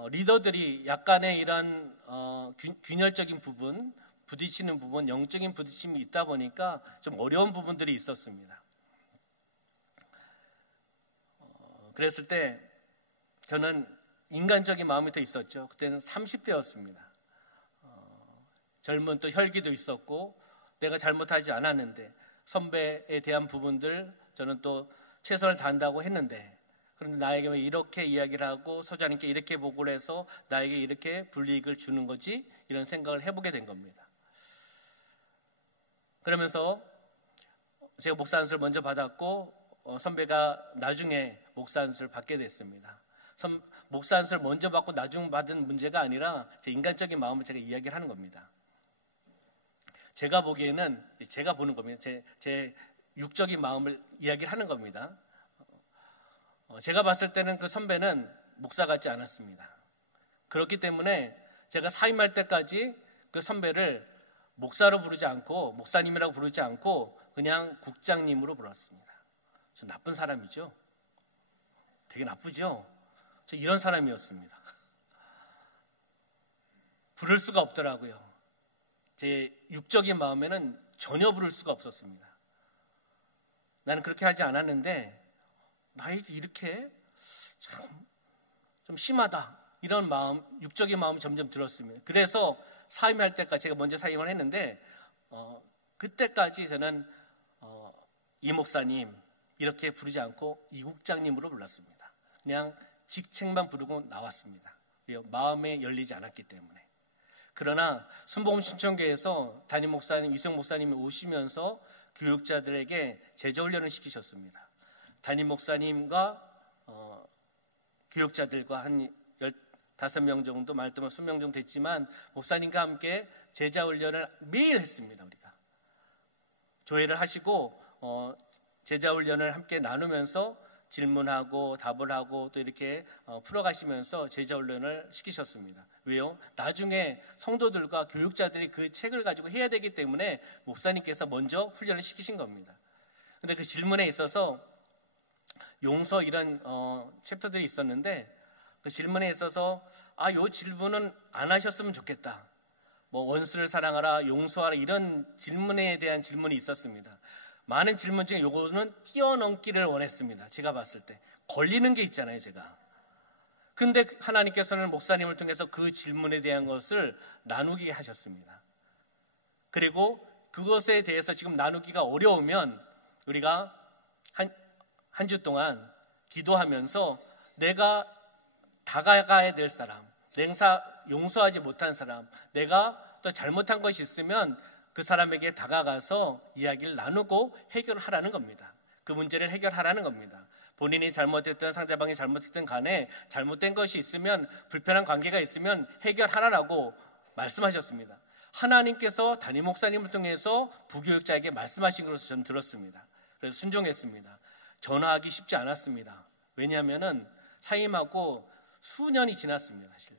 리더들이 약간의 이런 균열적인 부분, 부딪히는 부분, 영적인 부딪힘이 있다 보니까 좀 어려운 부분들이 있었습니다. 그랬을 때 저는 인간적인 마음이 더 있었죠. 그때는 30대였습니다. 젊은 또 혈기도 있었고 내가 잘못하지 않았는데 선배에 대한 부분들 저는 또 최선을 다한다고 했는데 그런데 나에게 왜 이렇게 이야기를 하고 소장님께 이렇게 보고를 해서 나에게 이렇게 불이익을 주는 거지? 이런 생각을 해보게 된 겁니다. 그러면서 제가 목사 안수를 먼저 받았고 선배가 나중에 목사 안수를 받게 됐습니다. 목사 안수를 먼저 받고 나중 받은 문제가 아니라 제 인간적인 마음을 제가 이야기를 하는 겁니다. 제가 보기에는 제가 보는 겁니다. 제 육적인 마음을 이야기를 하는 겁니다. 제가 봤을 때는 그 선배는 목사 같지 않았습니다. 그렇기 때문에 제가 사임할 때까지 그 선배를 목사로 부르지 않고 목사님이라고 부르지 않고 그냥 국장님으로 불렀습니다. 저 나쁜 사람이죠. 되게 나쁘죠. 저 이런 사람이었습니다. 부를 수가 없더라고요. 제 육적인 마음에는 전혀 부를 수가 없었습니다. 나는 그렇게 하지 않았는데 나에게 이렇게 참 좀 심하다 이런 마음, 육적인 마음이 점점 들었습니다. 그래서 사임할 때까지 제가 먼저 사임을 했는데 그때까지 저는 이 목사님 이렇게 부르지 않고 이 국장님으로 불렀습니다. 그냥 직책만 부르고 나왔습니다. 마음에 열리지 않았기 때문에. 그러나 순복음 신천교회에서 담임 목사님, 이수영 목사님이 오시면서 교육자들에게 제자훈련을 시키셨습니다. 담임 목사님과 교육자들과 한 15명 정도, 말씀은 20명 정도 됐지만 목사님과 함께 제자훈련을 매일 했습니다. 우리가 조회를 하시고 제자훈련을 함께 나누면서 질문하고 답을 하고 또 이렇게 풀어가시면서 제자훈련을 시키셨습니다. 왜요? 나중에 성도들과 교육자들이 그 책을 가지고 해야 되기 때문에 목사님께서 먼저 훈련을 시키신 겁니다. 근데 그 질문에 있어서 용서 이런 챕터들이 있었는데 그 질문에 있어서 요 질문은 안 하셨으면 좋겠다. 뭐 원수를 사랑하라, 용서하라 이런 질문에 대한 질문이 있었습니다. 많은 질문 중에 요거는 뛰어넘기를 원했습니다. 제가 봤을 때 걸리는 게 있잖아요, 제가. 근데 하나님께서는 목사님을 통해서 그 질문에 대한 것을 나누게 하셨습니다. 그리고 그것에 대해서 지금 나누기가 어려우면 우리가 한 주 동안 기도하면서 내가 다가가야 될 사람, 내가 용서하지 못한 사람, 내가 또 잘못한 것이 있으면 그 사람에게 다가가서 이야기를 나누고 해결하라는 겁니다. 그 문제를 해결하라는 겁니다. 본인이 잘못했든 상대방이 잘못했든 간에 잘못된 것이 있으면, 불편한 관계가 있으면 해결하라라고 말씀하셨습니다. 하나님께서 담임 목사님을 통해서 부교육자에게 말씀하신 것으로 저는 들었습니다. 그래서 순종했습니다. 전화하기 쉽지 않았습니다. 왜냐하면 사임하고 수년이 지났습니다. 사실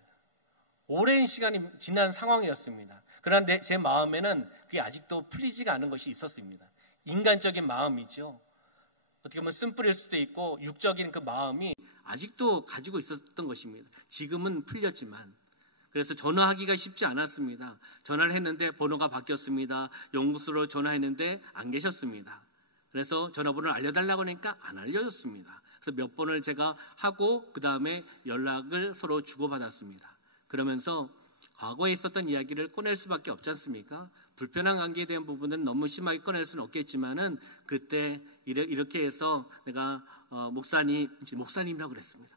오랜 시간이 지난 상황이었습니다. 그런데 제 마음에는 그게 아직도 풀리지가 않은 것이 있었습니다. 인간적인 마음이죠. 어떻게 보면 쓴뿌릴 수도 있고 육적인 그 마음이 아직도 가지고 있었던 것입니다. 지금은 풀렸지만. 그래서 전화하기가 쉽지 않았습니다. 전화를 했는데 번호가 바뀌었습니다. 연구소로 전화했는데 안 계셨습니다. 그래서 전화번호를 알려달라고 하니까 안 알려줬습니다. 그래서 몇 번을 제가 하고 그 다음에 연락을 서로 주고받았습니다. 그러면서 과거에 있었던 이야기를 꺼낼 수밖에 없지 않습니까? 불편한 관계에 대한 부분은 너무 심하게 꺼낼 수는 없겠지만은 그때 이렇게 해서 내가 목사님이라고 그랬습니다.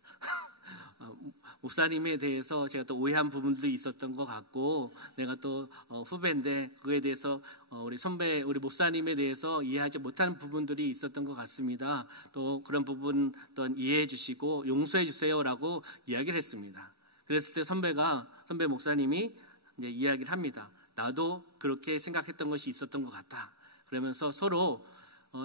목사님에 대해서 제가 또 오해한 부분도 있었던 것 같고, 내가 또 후배인데 그에 대해서 우리 선배, 우리 목사님에 대해서 이해하지 못하는 부분들이 있었던 것 같습니다. 또 그런 부분 또한 이해해 주시고 용서해 주세요라고 이야기를 했습니다. 그랬을 때 선배 목사님이 이제 이야기를 합니다. 나도 그렇게 생각했던 것이 있었던 것 같다. 그러면서 서로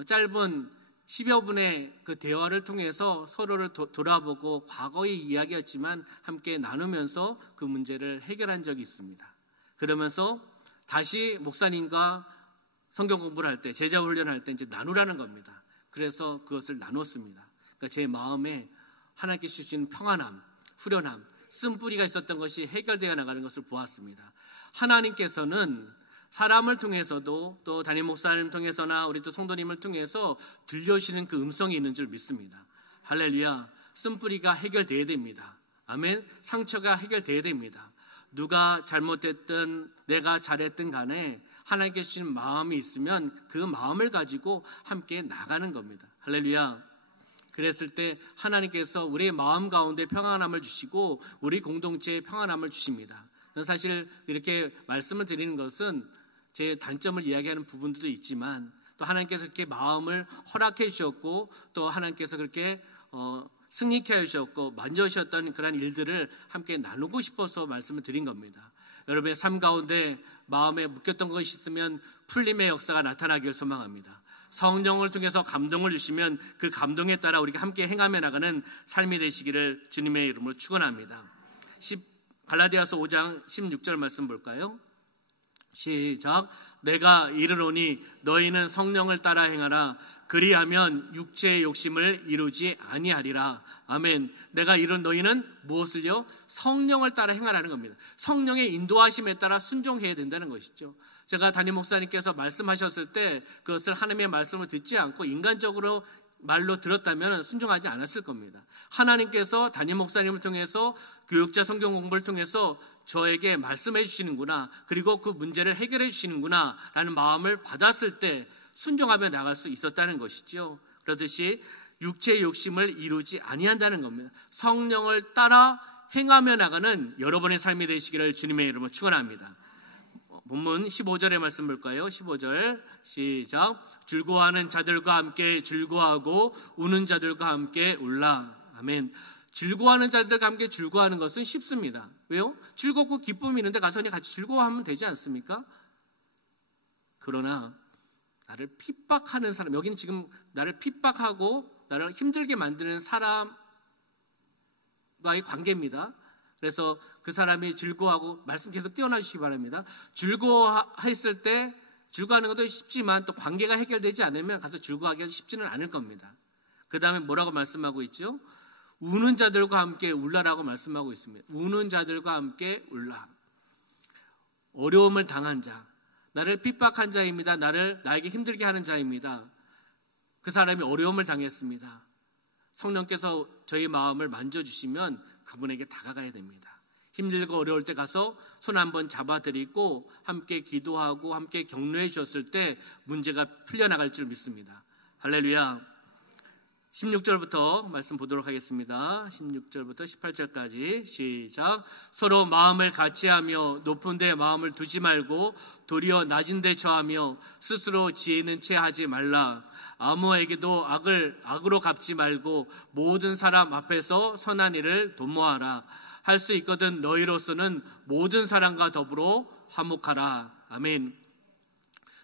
짧은 10여 분의 그 대화를 통해서 서로를 돌아보고 과거의 이야기였지만 함께 나누면서 그 문제를 해결한 적이 있습니다. 그러면서 다시 목사님과 성경 공부를 할 때, 제자 훈련할 때 이제 나누라는 겁니다. 그래서 그것을 나눴습니다. 그러니까 제 마음에 하나님께서 주신 평안함, 후련함, 쓴뿌리가 있었던 것이 해결되어 나가는 것을 보았습니다. 하나님께서는 사람을 통해서도 또 담임 목사님 통해서나 우리 또 성도님을 통해서 들려주시는 그 음성이 있는 줄 믿습니다. 할렐루야. 쓴뿌리가 해결되어야 됩니다. 아멘. 상처가 해결되어야 됩니다. 누가 잘못했든 내가 잘했든 간에 하나님께 주신 마음이 있으면 그 마음을 가지고 함께 나가는 겁니다. 할렐루야. 그랬을 때 하나님께서 우리의 마음 가운데 평안함을 주시고 우리 공동체에 평안함을 주십니다. 사실 이렇게 말씀을 드리는 것은 제 단점을 이야기하는 부분들도 있지만, 또 하나님께서 그렇게 마음을 허락해 주셨고 또 하나님께서 그렇게 승리케 하셨고 만져주셨던 그런 일들을 함께 나누고 싶어서 말씀을 드린 겁니다. 여러분의 삶 가운데 마음에 묶였던 것이 있으면 풀림의 역사가 나타나기를 소망합니다. 성령을 통해서 감동을 주시면 그 감동에 따라 우리가 함께 행하며 나가는 삶이 되시기를 주님의 이름으로 축원합니다. 갈라디아서 5장 16절 말씀 볼까요? 시작. 내가 이르노니 너희는 성령을 따라 행하라. 그리하면 육체의 욕심을 이루지 아니하리라. 아멘. 내가 이룬 너희는 무엇을요? 성령을 따라 행하라는 겁니다. 성령의 인도하심에 따라 순종해야 된다는 것이죠. 제가 담임 목사님께서 말씀하셨을 때 그것을 하나님의 말씀을 듣지 않고 인간적으로 말로 들었다면 순종하지 않았을 겁니다. 하나님께서 담임 목사님을 통해서 교육자 성경 공부를 통해서 저에게 말씀해 주시는구나, 그리고 그 문제를 해결해 주시는구나 라는 마음을 받았을 때 순종하며 나갈 수 있었다는 것이죠. 그렇듯이 육체의 욕심을 이루지 아니한다는 겁니다. 성령을 따라 행하며 나가는 여러분의 삶이 되시기를 주님의 이름으로 축원합니다. 본문 15절의 말씀 볼까요? 15절 시작. 즐거워하는 자들과 함께 즐거워하고 우는 자들과 함께 울라. 아멘. 즐거워하는 자들과 함께 즐거워하는 것은 쉽습니다. 왜요? 즐겁고 기쁨이 있는데 가서 같이 즐거워하면 되지 않습니까? 그러나 나를 핍박하는 사람, 여기는 지금 나를 핍박하고 나를 힘들게 만드는 사람과의 관계입니다. 그래서 그 사람이 즐거워하고, 말씀 계속 띄워놔 주시기 바랍니다. 즐거워했을 때 즐거워하는 것도 쉽지만 또 관계가 해결되지 않으면 가서 즐거워하기가 쉽지는 않을 겁니다. 그 다음에 뭐라고 말씀하고 있죠? 우는 자들과 함께 울라라고 말씀하고 있습니다. 우는 자들과 함께 울라. 어려움을 당한 자, 나를 핍박한 자입니다. 나에게 힘들게 하는 자입니다. 그 사람이 어려움을 당했습니다. 성령께서 저희 마음을 만져주시면 그분에게 다가가야 됩니다. 힘들고 어려울 때 가서 손 한번 잡아드리고 함께 기도하고 함께 격려해 주셨을 때 문제가 풀려나갈 줄 믿습니다. 할렐루야. 16절부터 말씀 보도록 하겠습니다. 16절부터 18절까지 시작. 서로 마음을 같이하며 높은 데 마음을 두지 말고 도리어 낮은 데 처하며 스스로 지혜 있는 채 하지 말라. 아무에게도 악으로 갚지 말고 모든 사람 앞에서 선한 일을 도모하라. 할 수 있거든 너희로서는 모든 사람과 더불어 화목하라. 아멘.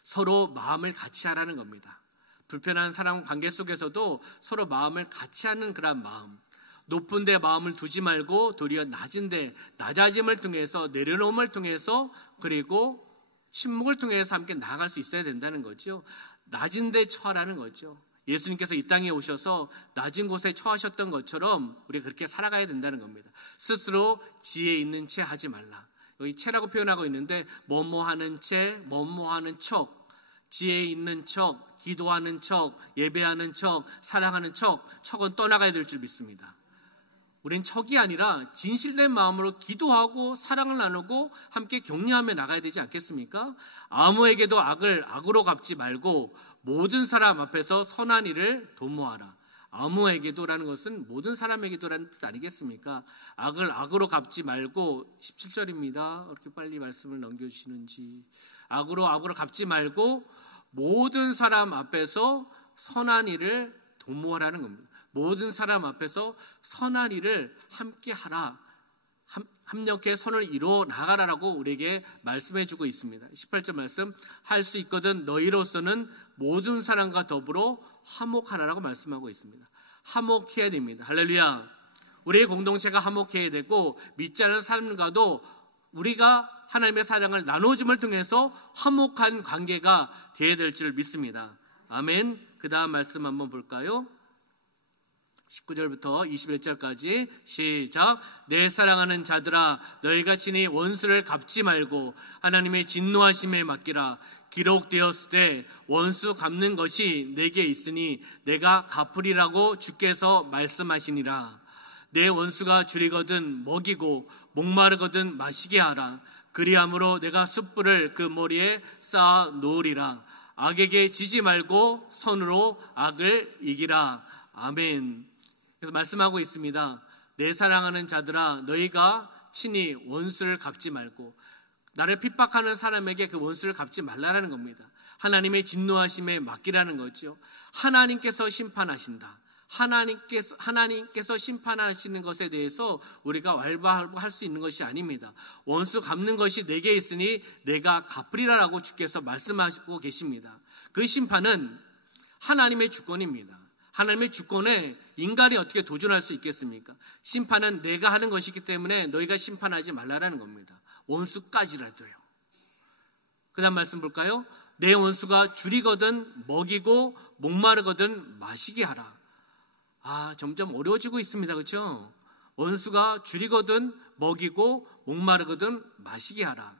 서로 마음을 같이 하라는 겁니다. 불편한 사람 관계 속에서도 서로 마음을 같이 하는 그런 마음, 높은 데 마음을 두지 말고 도리어 낮은 데 낮아짐을 통해서 내려놓음을 통해서 그리고 침묵을 통해서 함께 나아갈 수 있어야 된다는 거죠. 낮은 데 처하라는 거죠. 예수님께서 이 땅에 오셔서 낮은 곳에 처하셨던 것처럼 우리가 그렇게 살아가야 된다는 겁니다. 스스로 지혜 있는 채 하지 말라. 여기 채라고 표현하고 있는데 뭐뭐하는 채, 뭐뭐하는 척, 지혜 있는 척, 기도하는 척, 예배하는 척, 사랑하는 척은 떠나가야 될 줄 믿습니다. 우린 척이 아니라 진실된 마음으로 기도하고 사랑을 나누고 함께 격려하며 나가야 되지 않겠습니까? 아무에게도 악으로 갚지 말고 모든 사람 앞에서 선한 일을 도모하라. 아무에게도라는 것은 모든 사람에게도라는 뜻 아니겠습니까? 악으로 갚지 말고 17절입니다. 이렇게 빨리 말씀을 넘겨주시는지. 악으로 갚지 말고 모든 사람 앞에서 선한 일을 도모하라는 겁니다. 모든 사람 앞에서 선한 일을 함께 하라. 합력해 선을 이루어 나가라라고 우리에게 말씀해주고 있습니다. 18절 말씀, 할 수 있거든 너희로서는 모든 사람과 더불어 화목하라라고 말씀하고 있습니다. 화목해야 됩니다. 할렐루야. 우리의 공동체가 화목해야 되고 믿지 않는 사람과도 우리가 하나님의 사랑을 나눠줌을 통해서 화목한 관계가 되어야 될 줄 믿습니다. 아멘. 그 다음 말씀 한번 볼까요? 19절부터 21절까지 시작. 내 사랑하는 자들아 너희가 친히 원수를 갚지 말고 하나님의 진노하심에 맡기라. 기록되었을 때 원수 갚는 것이 내게 있으니 내가 갚으리라고 주께서 말씀하시니라. 내 원수가 줄이거든 먹이고 목마르거든 마시게 하라. 그리함으로 내가 숯불을 그 머리에 쌓아 놓으리라. 악에게 지지 말고 선으로 악을 이기라. 아멘. 그래서 말씀하고 있습니다. 내 사랑하는 자들아 너희가 친히 원수를 갚지 말고, 나를 핍박하는 사람에게 그 원수를 갚지 말라라는 겁니다. 하나님의 진노하심에 맡기라는 거죠. 하나님께서 심판하신다. 하나님께서 심판하시는 것에 대해서 우리가 왈가왈부할 수 있는 것이 아닙니다. 원수 갚는 것이 내게 있으니 내가 갚으리라라고 주께서 말씀하시고 계십니다. 그 심판은 하나님의 주권입니다. 하나님의 주권에 인간이 어떻게 도전할 수 있겠습니까? 심판은 내가 하는 것이기 때문에 너희가 심판하지 말라라는 겁니다. 원수까지라도요. 그 다음 말씀 볼까요? 내 원수가 줄이거든 먹이고 목마르거든 마시게 하라. 점점 어려워지고 있습니다. 그렇죠? 원수가 줄이거든 먹이고 목마르거든 마시게 하라.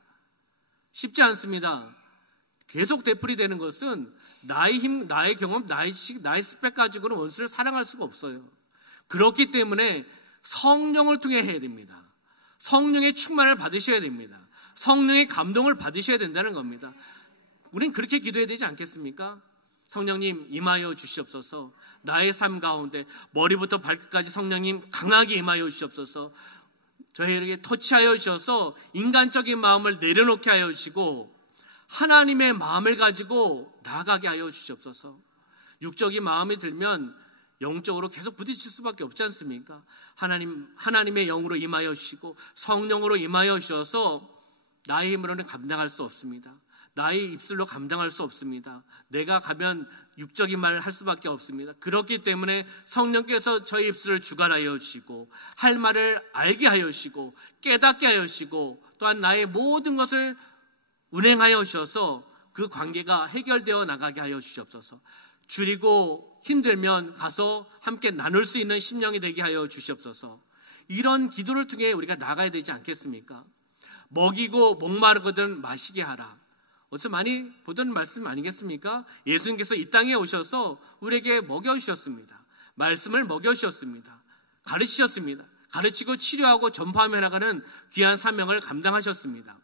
쉽지 않습니다. 계속 되풀이되는 것은 나의 힘, 나의 경험, 나의 스펙 가지고는 원수를 사랑할 수가 없어요. 그렇기 때문에 성령을 통해 해야 됩니다. 성령의 충만을 받으셔야 됩니다. 성령의 감동을 받으셔야 된다는 겁니다. 우린 그렇게 기도해야 되지 않겠습니까? 성령님 임하여 주시옵소서. 나의 삶 가운데 머리부터 발끝까지 성령님 강하게 임하여 주시옵소서. 저희에게 터치하여 주셔서 인간적인 마음을 내려놓게 하여 주시고 하나님의 마음을 가지고 나아가게 하여 주시옵소서. 육적인 마음이 들면 영적으로 계속 부딪힐 수밖에 없지 않습니까? 하나님의 영으로 임하여 주시고 성령으로 임하여 주셔서 나의 힘으로는 감당할 수 없습니다. 나의 입술로 감당할 수 없습니다. 내가 가면 육적인 말을 할 수밖에 없습니다. 그렇기 때문에 성령께서 저희 입술을 주관하여 주시고 할 말을 알게 하여 주시고 깨닫게 하여 주시고 또한 나의 모든 것을 운행하여 주셔서 그 관계가 해결되어 나가게 하여 주시옵소서. 줄이고 힘들면 가서 함께 나눌 수 있는 심령이 되게 하여 주시옵소서. 이런 기도를 통해 우리가 나가야 되지 않겠습니까? 먹이고 목마르거든 마시게 하라. 어디서 많이 보던 말씀 아니겠습니까? 예수님께서 이 땅에 오셔서 우리에게 먹여주셨습니다. 말씀을 먹여주셨습니다. 가르치셨습니다. 가르치고 치료하고 전파하며 나가는 귀한 사명을 감당하셨습니다.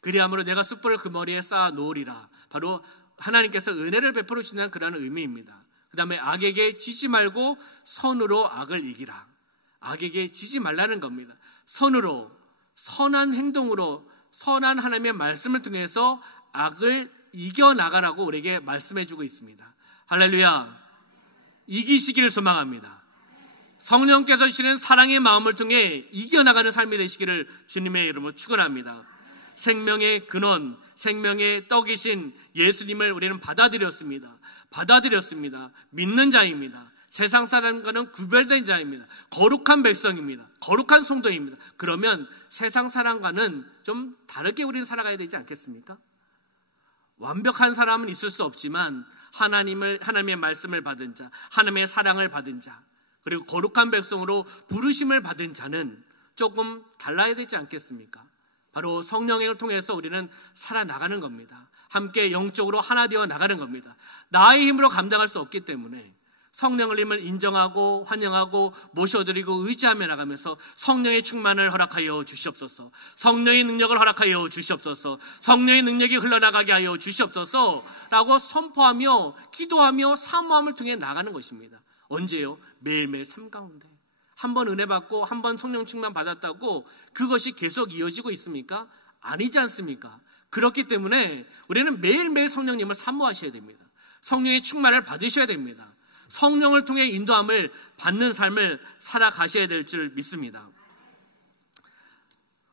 그리함으로 내가 숯불을 그 머리에 쌓아 놓으리라. 바로 하나님께서 은혜를 베풀어 주신다는 그런 의미입니다. 그 다음에 악에게 지지 말고 선으로 악을 이기라. 악에게 지지 말라는 겁니다. 선으로, 선한 행동으로, 선한 하나님의 말씀을 통해서 악을 이겨나가라고 우리에게 말씀해주고 있습니다. 할렐루야. 이기시기를 소망합니다. 성령께서 주시는 사랑의 마음을 통해 이겨나가는 삶이 되시기를 주님의 이름으로 축원합니다. 생명의 근원, 생명의 떡이신 예수님을 우리는 받아들였습니다. 믿는 자입니다. 세상 사람과는 구별된 자입니다. 거룩한 백성입니다. 거룩한 성도입니다. 그러면 세상 사람과는 좀 다르게 우리는 살아가야 되지 않겠습니까? 완벽한 사람은 있을 수 없지만 하나님의 말씀을 받은 자, 하나님의 사랑을 받은 자, 그리고 거룩한 백성으로 부르심을 받은 자는 조금 달라야 되지 않겠습니까? 바로 성령을 통해서 우리는 살아나가는 겁니다. 함께 영적으로 하나 되어 나가는 겁니다. 나의 힘으로 감당할 수 없기 때문에 성령님을 인정하고 환영하고 모셔드리고 의지하며 나가면서 성령의 충만을 허락하여 주시옵소서. 성령의 능력을 허락하여 주시옵소서. 성령의 능력이 흘러나가게 하여 주시옵소서 라고 선포하며 기도하며 사모함을 통해 나가는 것입니다. 언제요? 매일매일 삶 가운데. 한 번 은혜 받고 한 번 성령 충만 받았다고 그것이 계속 이어지고 있습니까? 아니지 않습니까? 그렇기 때문에 우리는 매일매일 성령님을 사모하셔야 됩니다. 성령의 충만을 받으셔야 됩니다. 성령을 통해 인도함을 받는 삶을 살아가셔야 될 줄 믿습니다.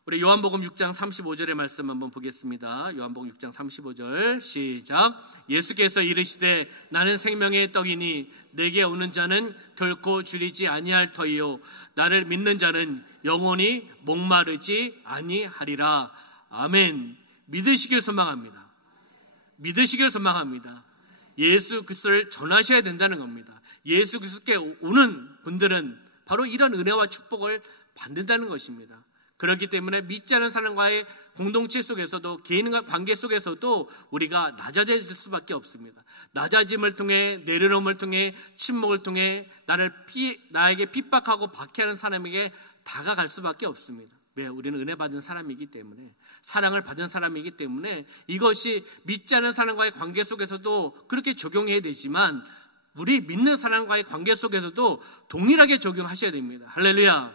우리 요한복음 6장 35절의 말씀 한번 보겠습니다. 요한복음 6장 35절 시작. 예수께서 이르시되 나는 생명의 떡이니 내게 오는 자는 결코 줄이지 아니할 터이요 나를 믿는 자는 영원히 목마르지 아니하리라. 아멘. 믿으시길 소망합니다. 믿으시길 소망합니다. 예수 그리스도를 전하셔야 된다는 겁니다. 예수 그리스도께 오는 분들은 바로 이런 은혜와 축복을 받는다는 것입니다. 그렇기 때문에 믿지 않은 사람과의 공동체 속에서도 개인과 관계 속에서도 우리가 낮아질 수밖에 없습니다. 낮아짐을 통해 내려놓음을 통해 침묵을 통해 나에게 핍박하고 박해하는 사람에게 다가갈 수밖에 없습니다. 왜? 우리는 은혜 받은 사람이기 때문에 사랑을 받은 사람이기 때문에 이것이 믿지 않은 사람과의 관계 속에서도 그렇게 적용해야 되지만 우리 믿는 사람과의 관계 속에서도 동일하게 적용하셔야 됩니다. 할렐루야.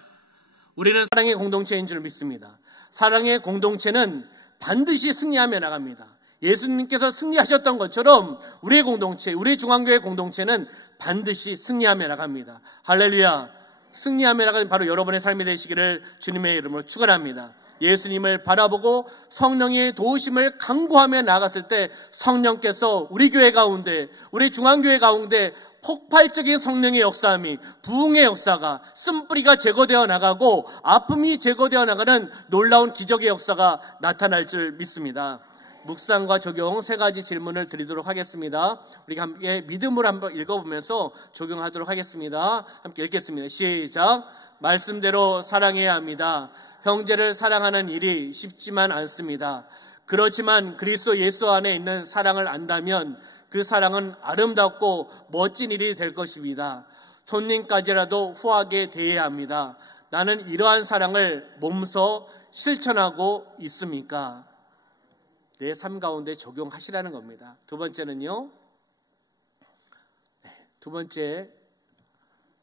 우리는 사랑의 공동체인 줄 믿습니다. 사랑의 공동체는 반드시 승리하며 나갑니다. 예수님께서 승리하셨던 것처럼 우리의 공동체, 우리 중앙교회 공동체는 반드시 승리하며 나갑니다. 할렐루야. 승리하며 나가는 바로 여러분의 삶이 되시기를 주님의 이름으로 축원합니다. 예수님을 바라보고 성령의 도우심을 간구하며 나갔을 때 성령께서 우리 교회 가운데, 우리 중앙교회 가운데 폭발적인 성령의 역사함이, 부흥의 역사가, 쓴뿌리가 제거되어 나가고 아픔이 제거되어 나가는 놀라운 기적의 역사가 나타날 줄 믿습니다. 묵상과 적용 세 가지 질문을 드리도록 하겠습니다. 우리가 함께 믿음으로 한번 읽어보면서 적용하도록 하겠습니다. 함께 읽겠습니다. 시작. 말씀대로 사랑해야 합니다. 형제를 사랑하는 일이 쉽지만 않습니다. 그렇지만 그리스도 예수 안에 있는 사랑을 안다면 그 사랑은 아름답고 멋진 일이 될 것입니다. 손님까지라도 후하게 대해야 합니다. 나는 이러한 사랑을 몸소 실천하고 있습니까? 내 삶 가운데 적용하시라는 겁니다. 두 번째는요. 두 번째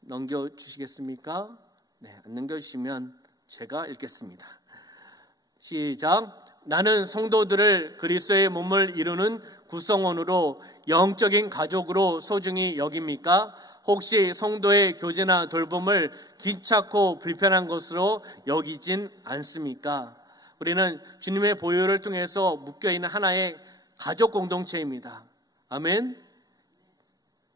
넘겨주시겠습니까? 네, 안 넘겨주시면 제가 읽겠습니다. 시작. 나는 성도들을 그리스도의 몸을 이루는 구성원으로 영적인 가족으로 소중히 여깁니까? 혹시 성도의 교제나 돌봄을 귀찮고 불편한 것으로 여기진 않습니까? 우리는 주님의 보혈을 통해서 묶여있는 하나의 가족 공동체입니다. 아멘.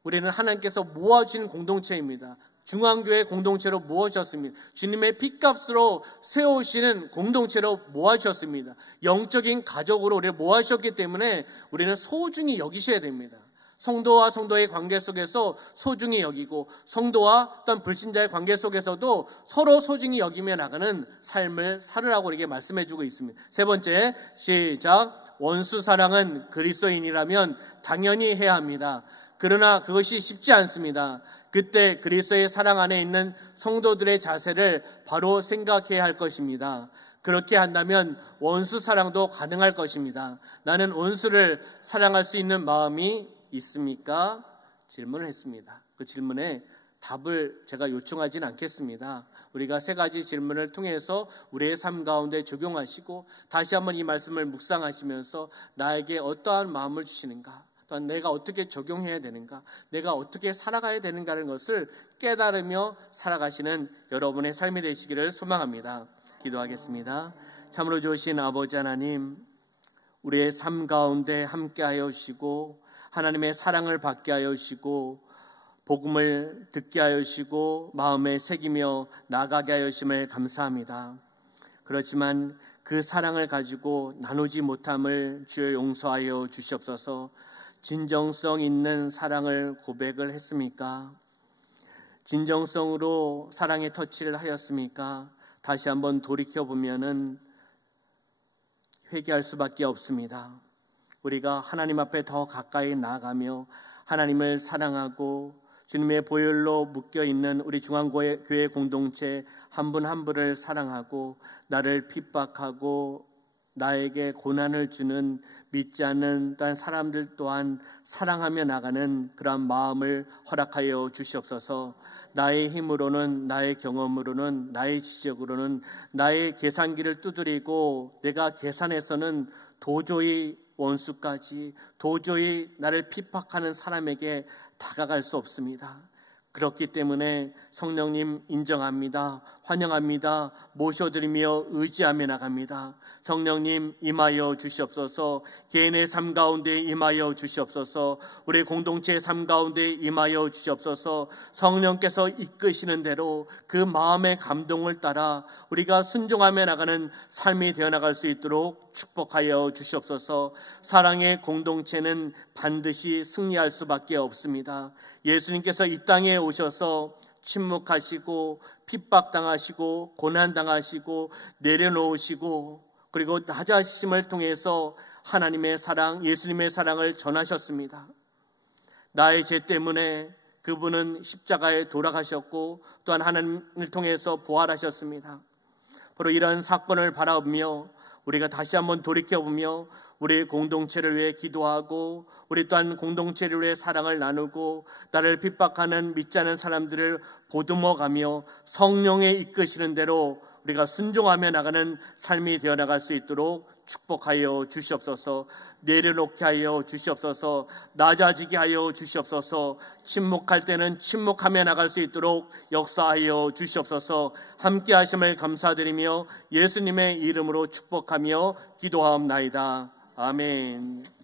우리는 하나님께서 모아주신 공동체입니다. 중앙교회 공동체로 모아주셨습니다. 주님의 핏값으로 세우시는 공동체로 모아주셨습니다. 영적인 가족으로 우리를 모아주셨기 때문에 우리는 소중히 여기셔야 됩니다. 성도와 성도의 관계 속에서 소중히 여기고 성도와 또한 불신자의 관계 속에서도 서로 소중히 여기며 나가는 삶을 살으라고 이렇게 말씀해주고 있습니다. 세 번째, 시작. 원수 사랑은 그리스도인이라면 당연히 해야 합니다. 그러나 그것이 쉽지 않습니다. 그때 그리스도의 사랑 안에 있는 성도들의 자세를 바로 생각해야 할 것입니다. 그렇게 한다면 원수 사랑도 가능할 것입니다. 나는 원수를 사랑할 수 있는 마음이 있습니까? 질문을 했습니다. 그 질문에 답을 제가 요청하지는 않겠습니다. 우리가 세 가지 질문을 통해서 우리의 삶 가운데 적용하시고 다시 한번 이 말씀을 묵상하시면서 나에게 어떠한 마음을 주시는가, 또한 내가 어떻게 적용해야 되는가, 내가 어떻게 살아가야 되는가라는 것을 깨달으며 살아가시는 여러분의 삶이 되시기를 소망합니다. 기도하겠습니다. 참으로 좋으신 아버지 하나님, 우리의 삶 가운데 함께하여 주시고 하나님의 사랑을 받게 하여 주시고 복음을 듣게 하여 주시고 마음에 새기며 나가게 하여 주심을 감사합니다. 그렇지만 그 사랑을 가지고 나누지 못함을 주여 용서하여 주시옵소서. 진정성 있는 사랑을 고백을 했습니까? 진정성으로 사랑의 터치를 하였습니까? 다시 한번 돌이켜보면은 회개할 수밖에 없습니다. 우리가 하나님 앞에 더 가까이 나아가며 하나님을 사랑하고 주님의 보혈로 묶여있는 우리 중앙교회 공동체 한 분 한 분을 사랑하고 나를 핍박하고 나에게 고난을 주는 믿지 않는 다른 사람들 또한 사랑하며 나가는 그러한 마음을 허락하여 주시옵소서. 나의 힘으로는, 나의 경험으로는, 나의 지적으로는 나의 계산기를 두드리고 내가 계산해서는 도저히 원수까지, 도저히 나를 핍박하는 사람에게 다가갈 수 없습니다. 그렇기 때문에 성령님 인정합니다. 환영합니다. 모셔드리며 의지하며 나갑니다. 성령님 임하여 주시옵소서. 개인의 삶 가운데 임하여 주시옵소서. 우리 공동체의 삶 가운데 임하여 주시옵소서. 성령께서 이끄시는 대로 그 마음의 감동을 따라 우리가 순종하며 나가는 삶이 되어나갈 수 있도록 축복하여 주시옵소서. 사랑의 공동체는 반드시 승리할 수밖에 없습니다. 예수님께서 이 땅에 오셔서 침묵하시고 핍박당하시고 고난당하시고 내려놓으시고 그리고 낮아지심을 통해서 하나님의 사랑, 예수님의 사랑을 전하셨습니다. 나의 죄 때문에 그분은 십자가에 돌아가셨고 또한 하나님을 통해서 부활하셨습니다. 바로 이런 사건을 바라보며 우리가 다시 한번 돌이켜보며 우리 공동체를 위해 기도하고 우리 또한 공동체를 위해 사랑을 나누고 나를 핍박하는 믿지 않는 사람들을 보듬어가며 성령의 이끄시는 대로 우리가 순종하며 나가는 삶이 되어나갈 수 있도록 축복하여 주시옵소서. 내려놓게 하여 주시옵소서. 낮아지게 하여 주시옵소서. 침묵할 때는 침묵하며 나갈 수 있도록 역사하여 주시옵소서. 함께 하심을 감사드리며 예수님의 이름으로 축복하며 기도하옵나이다. 아멘.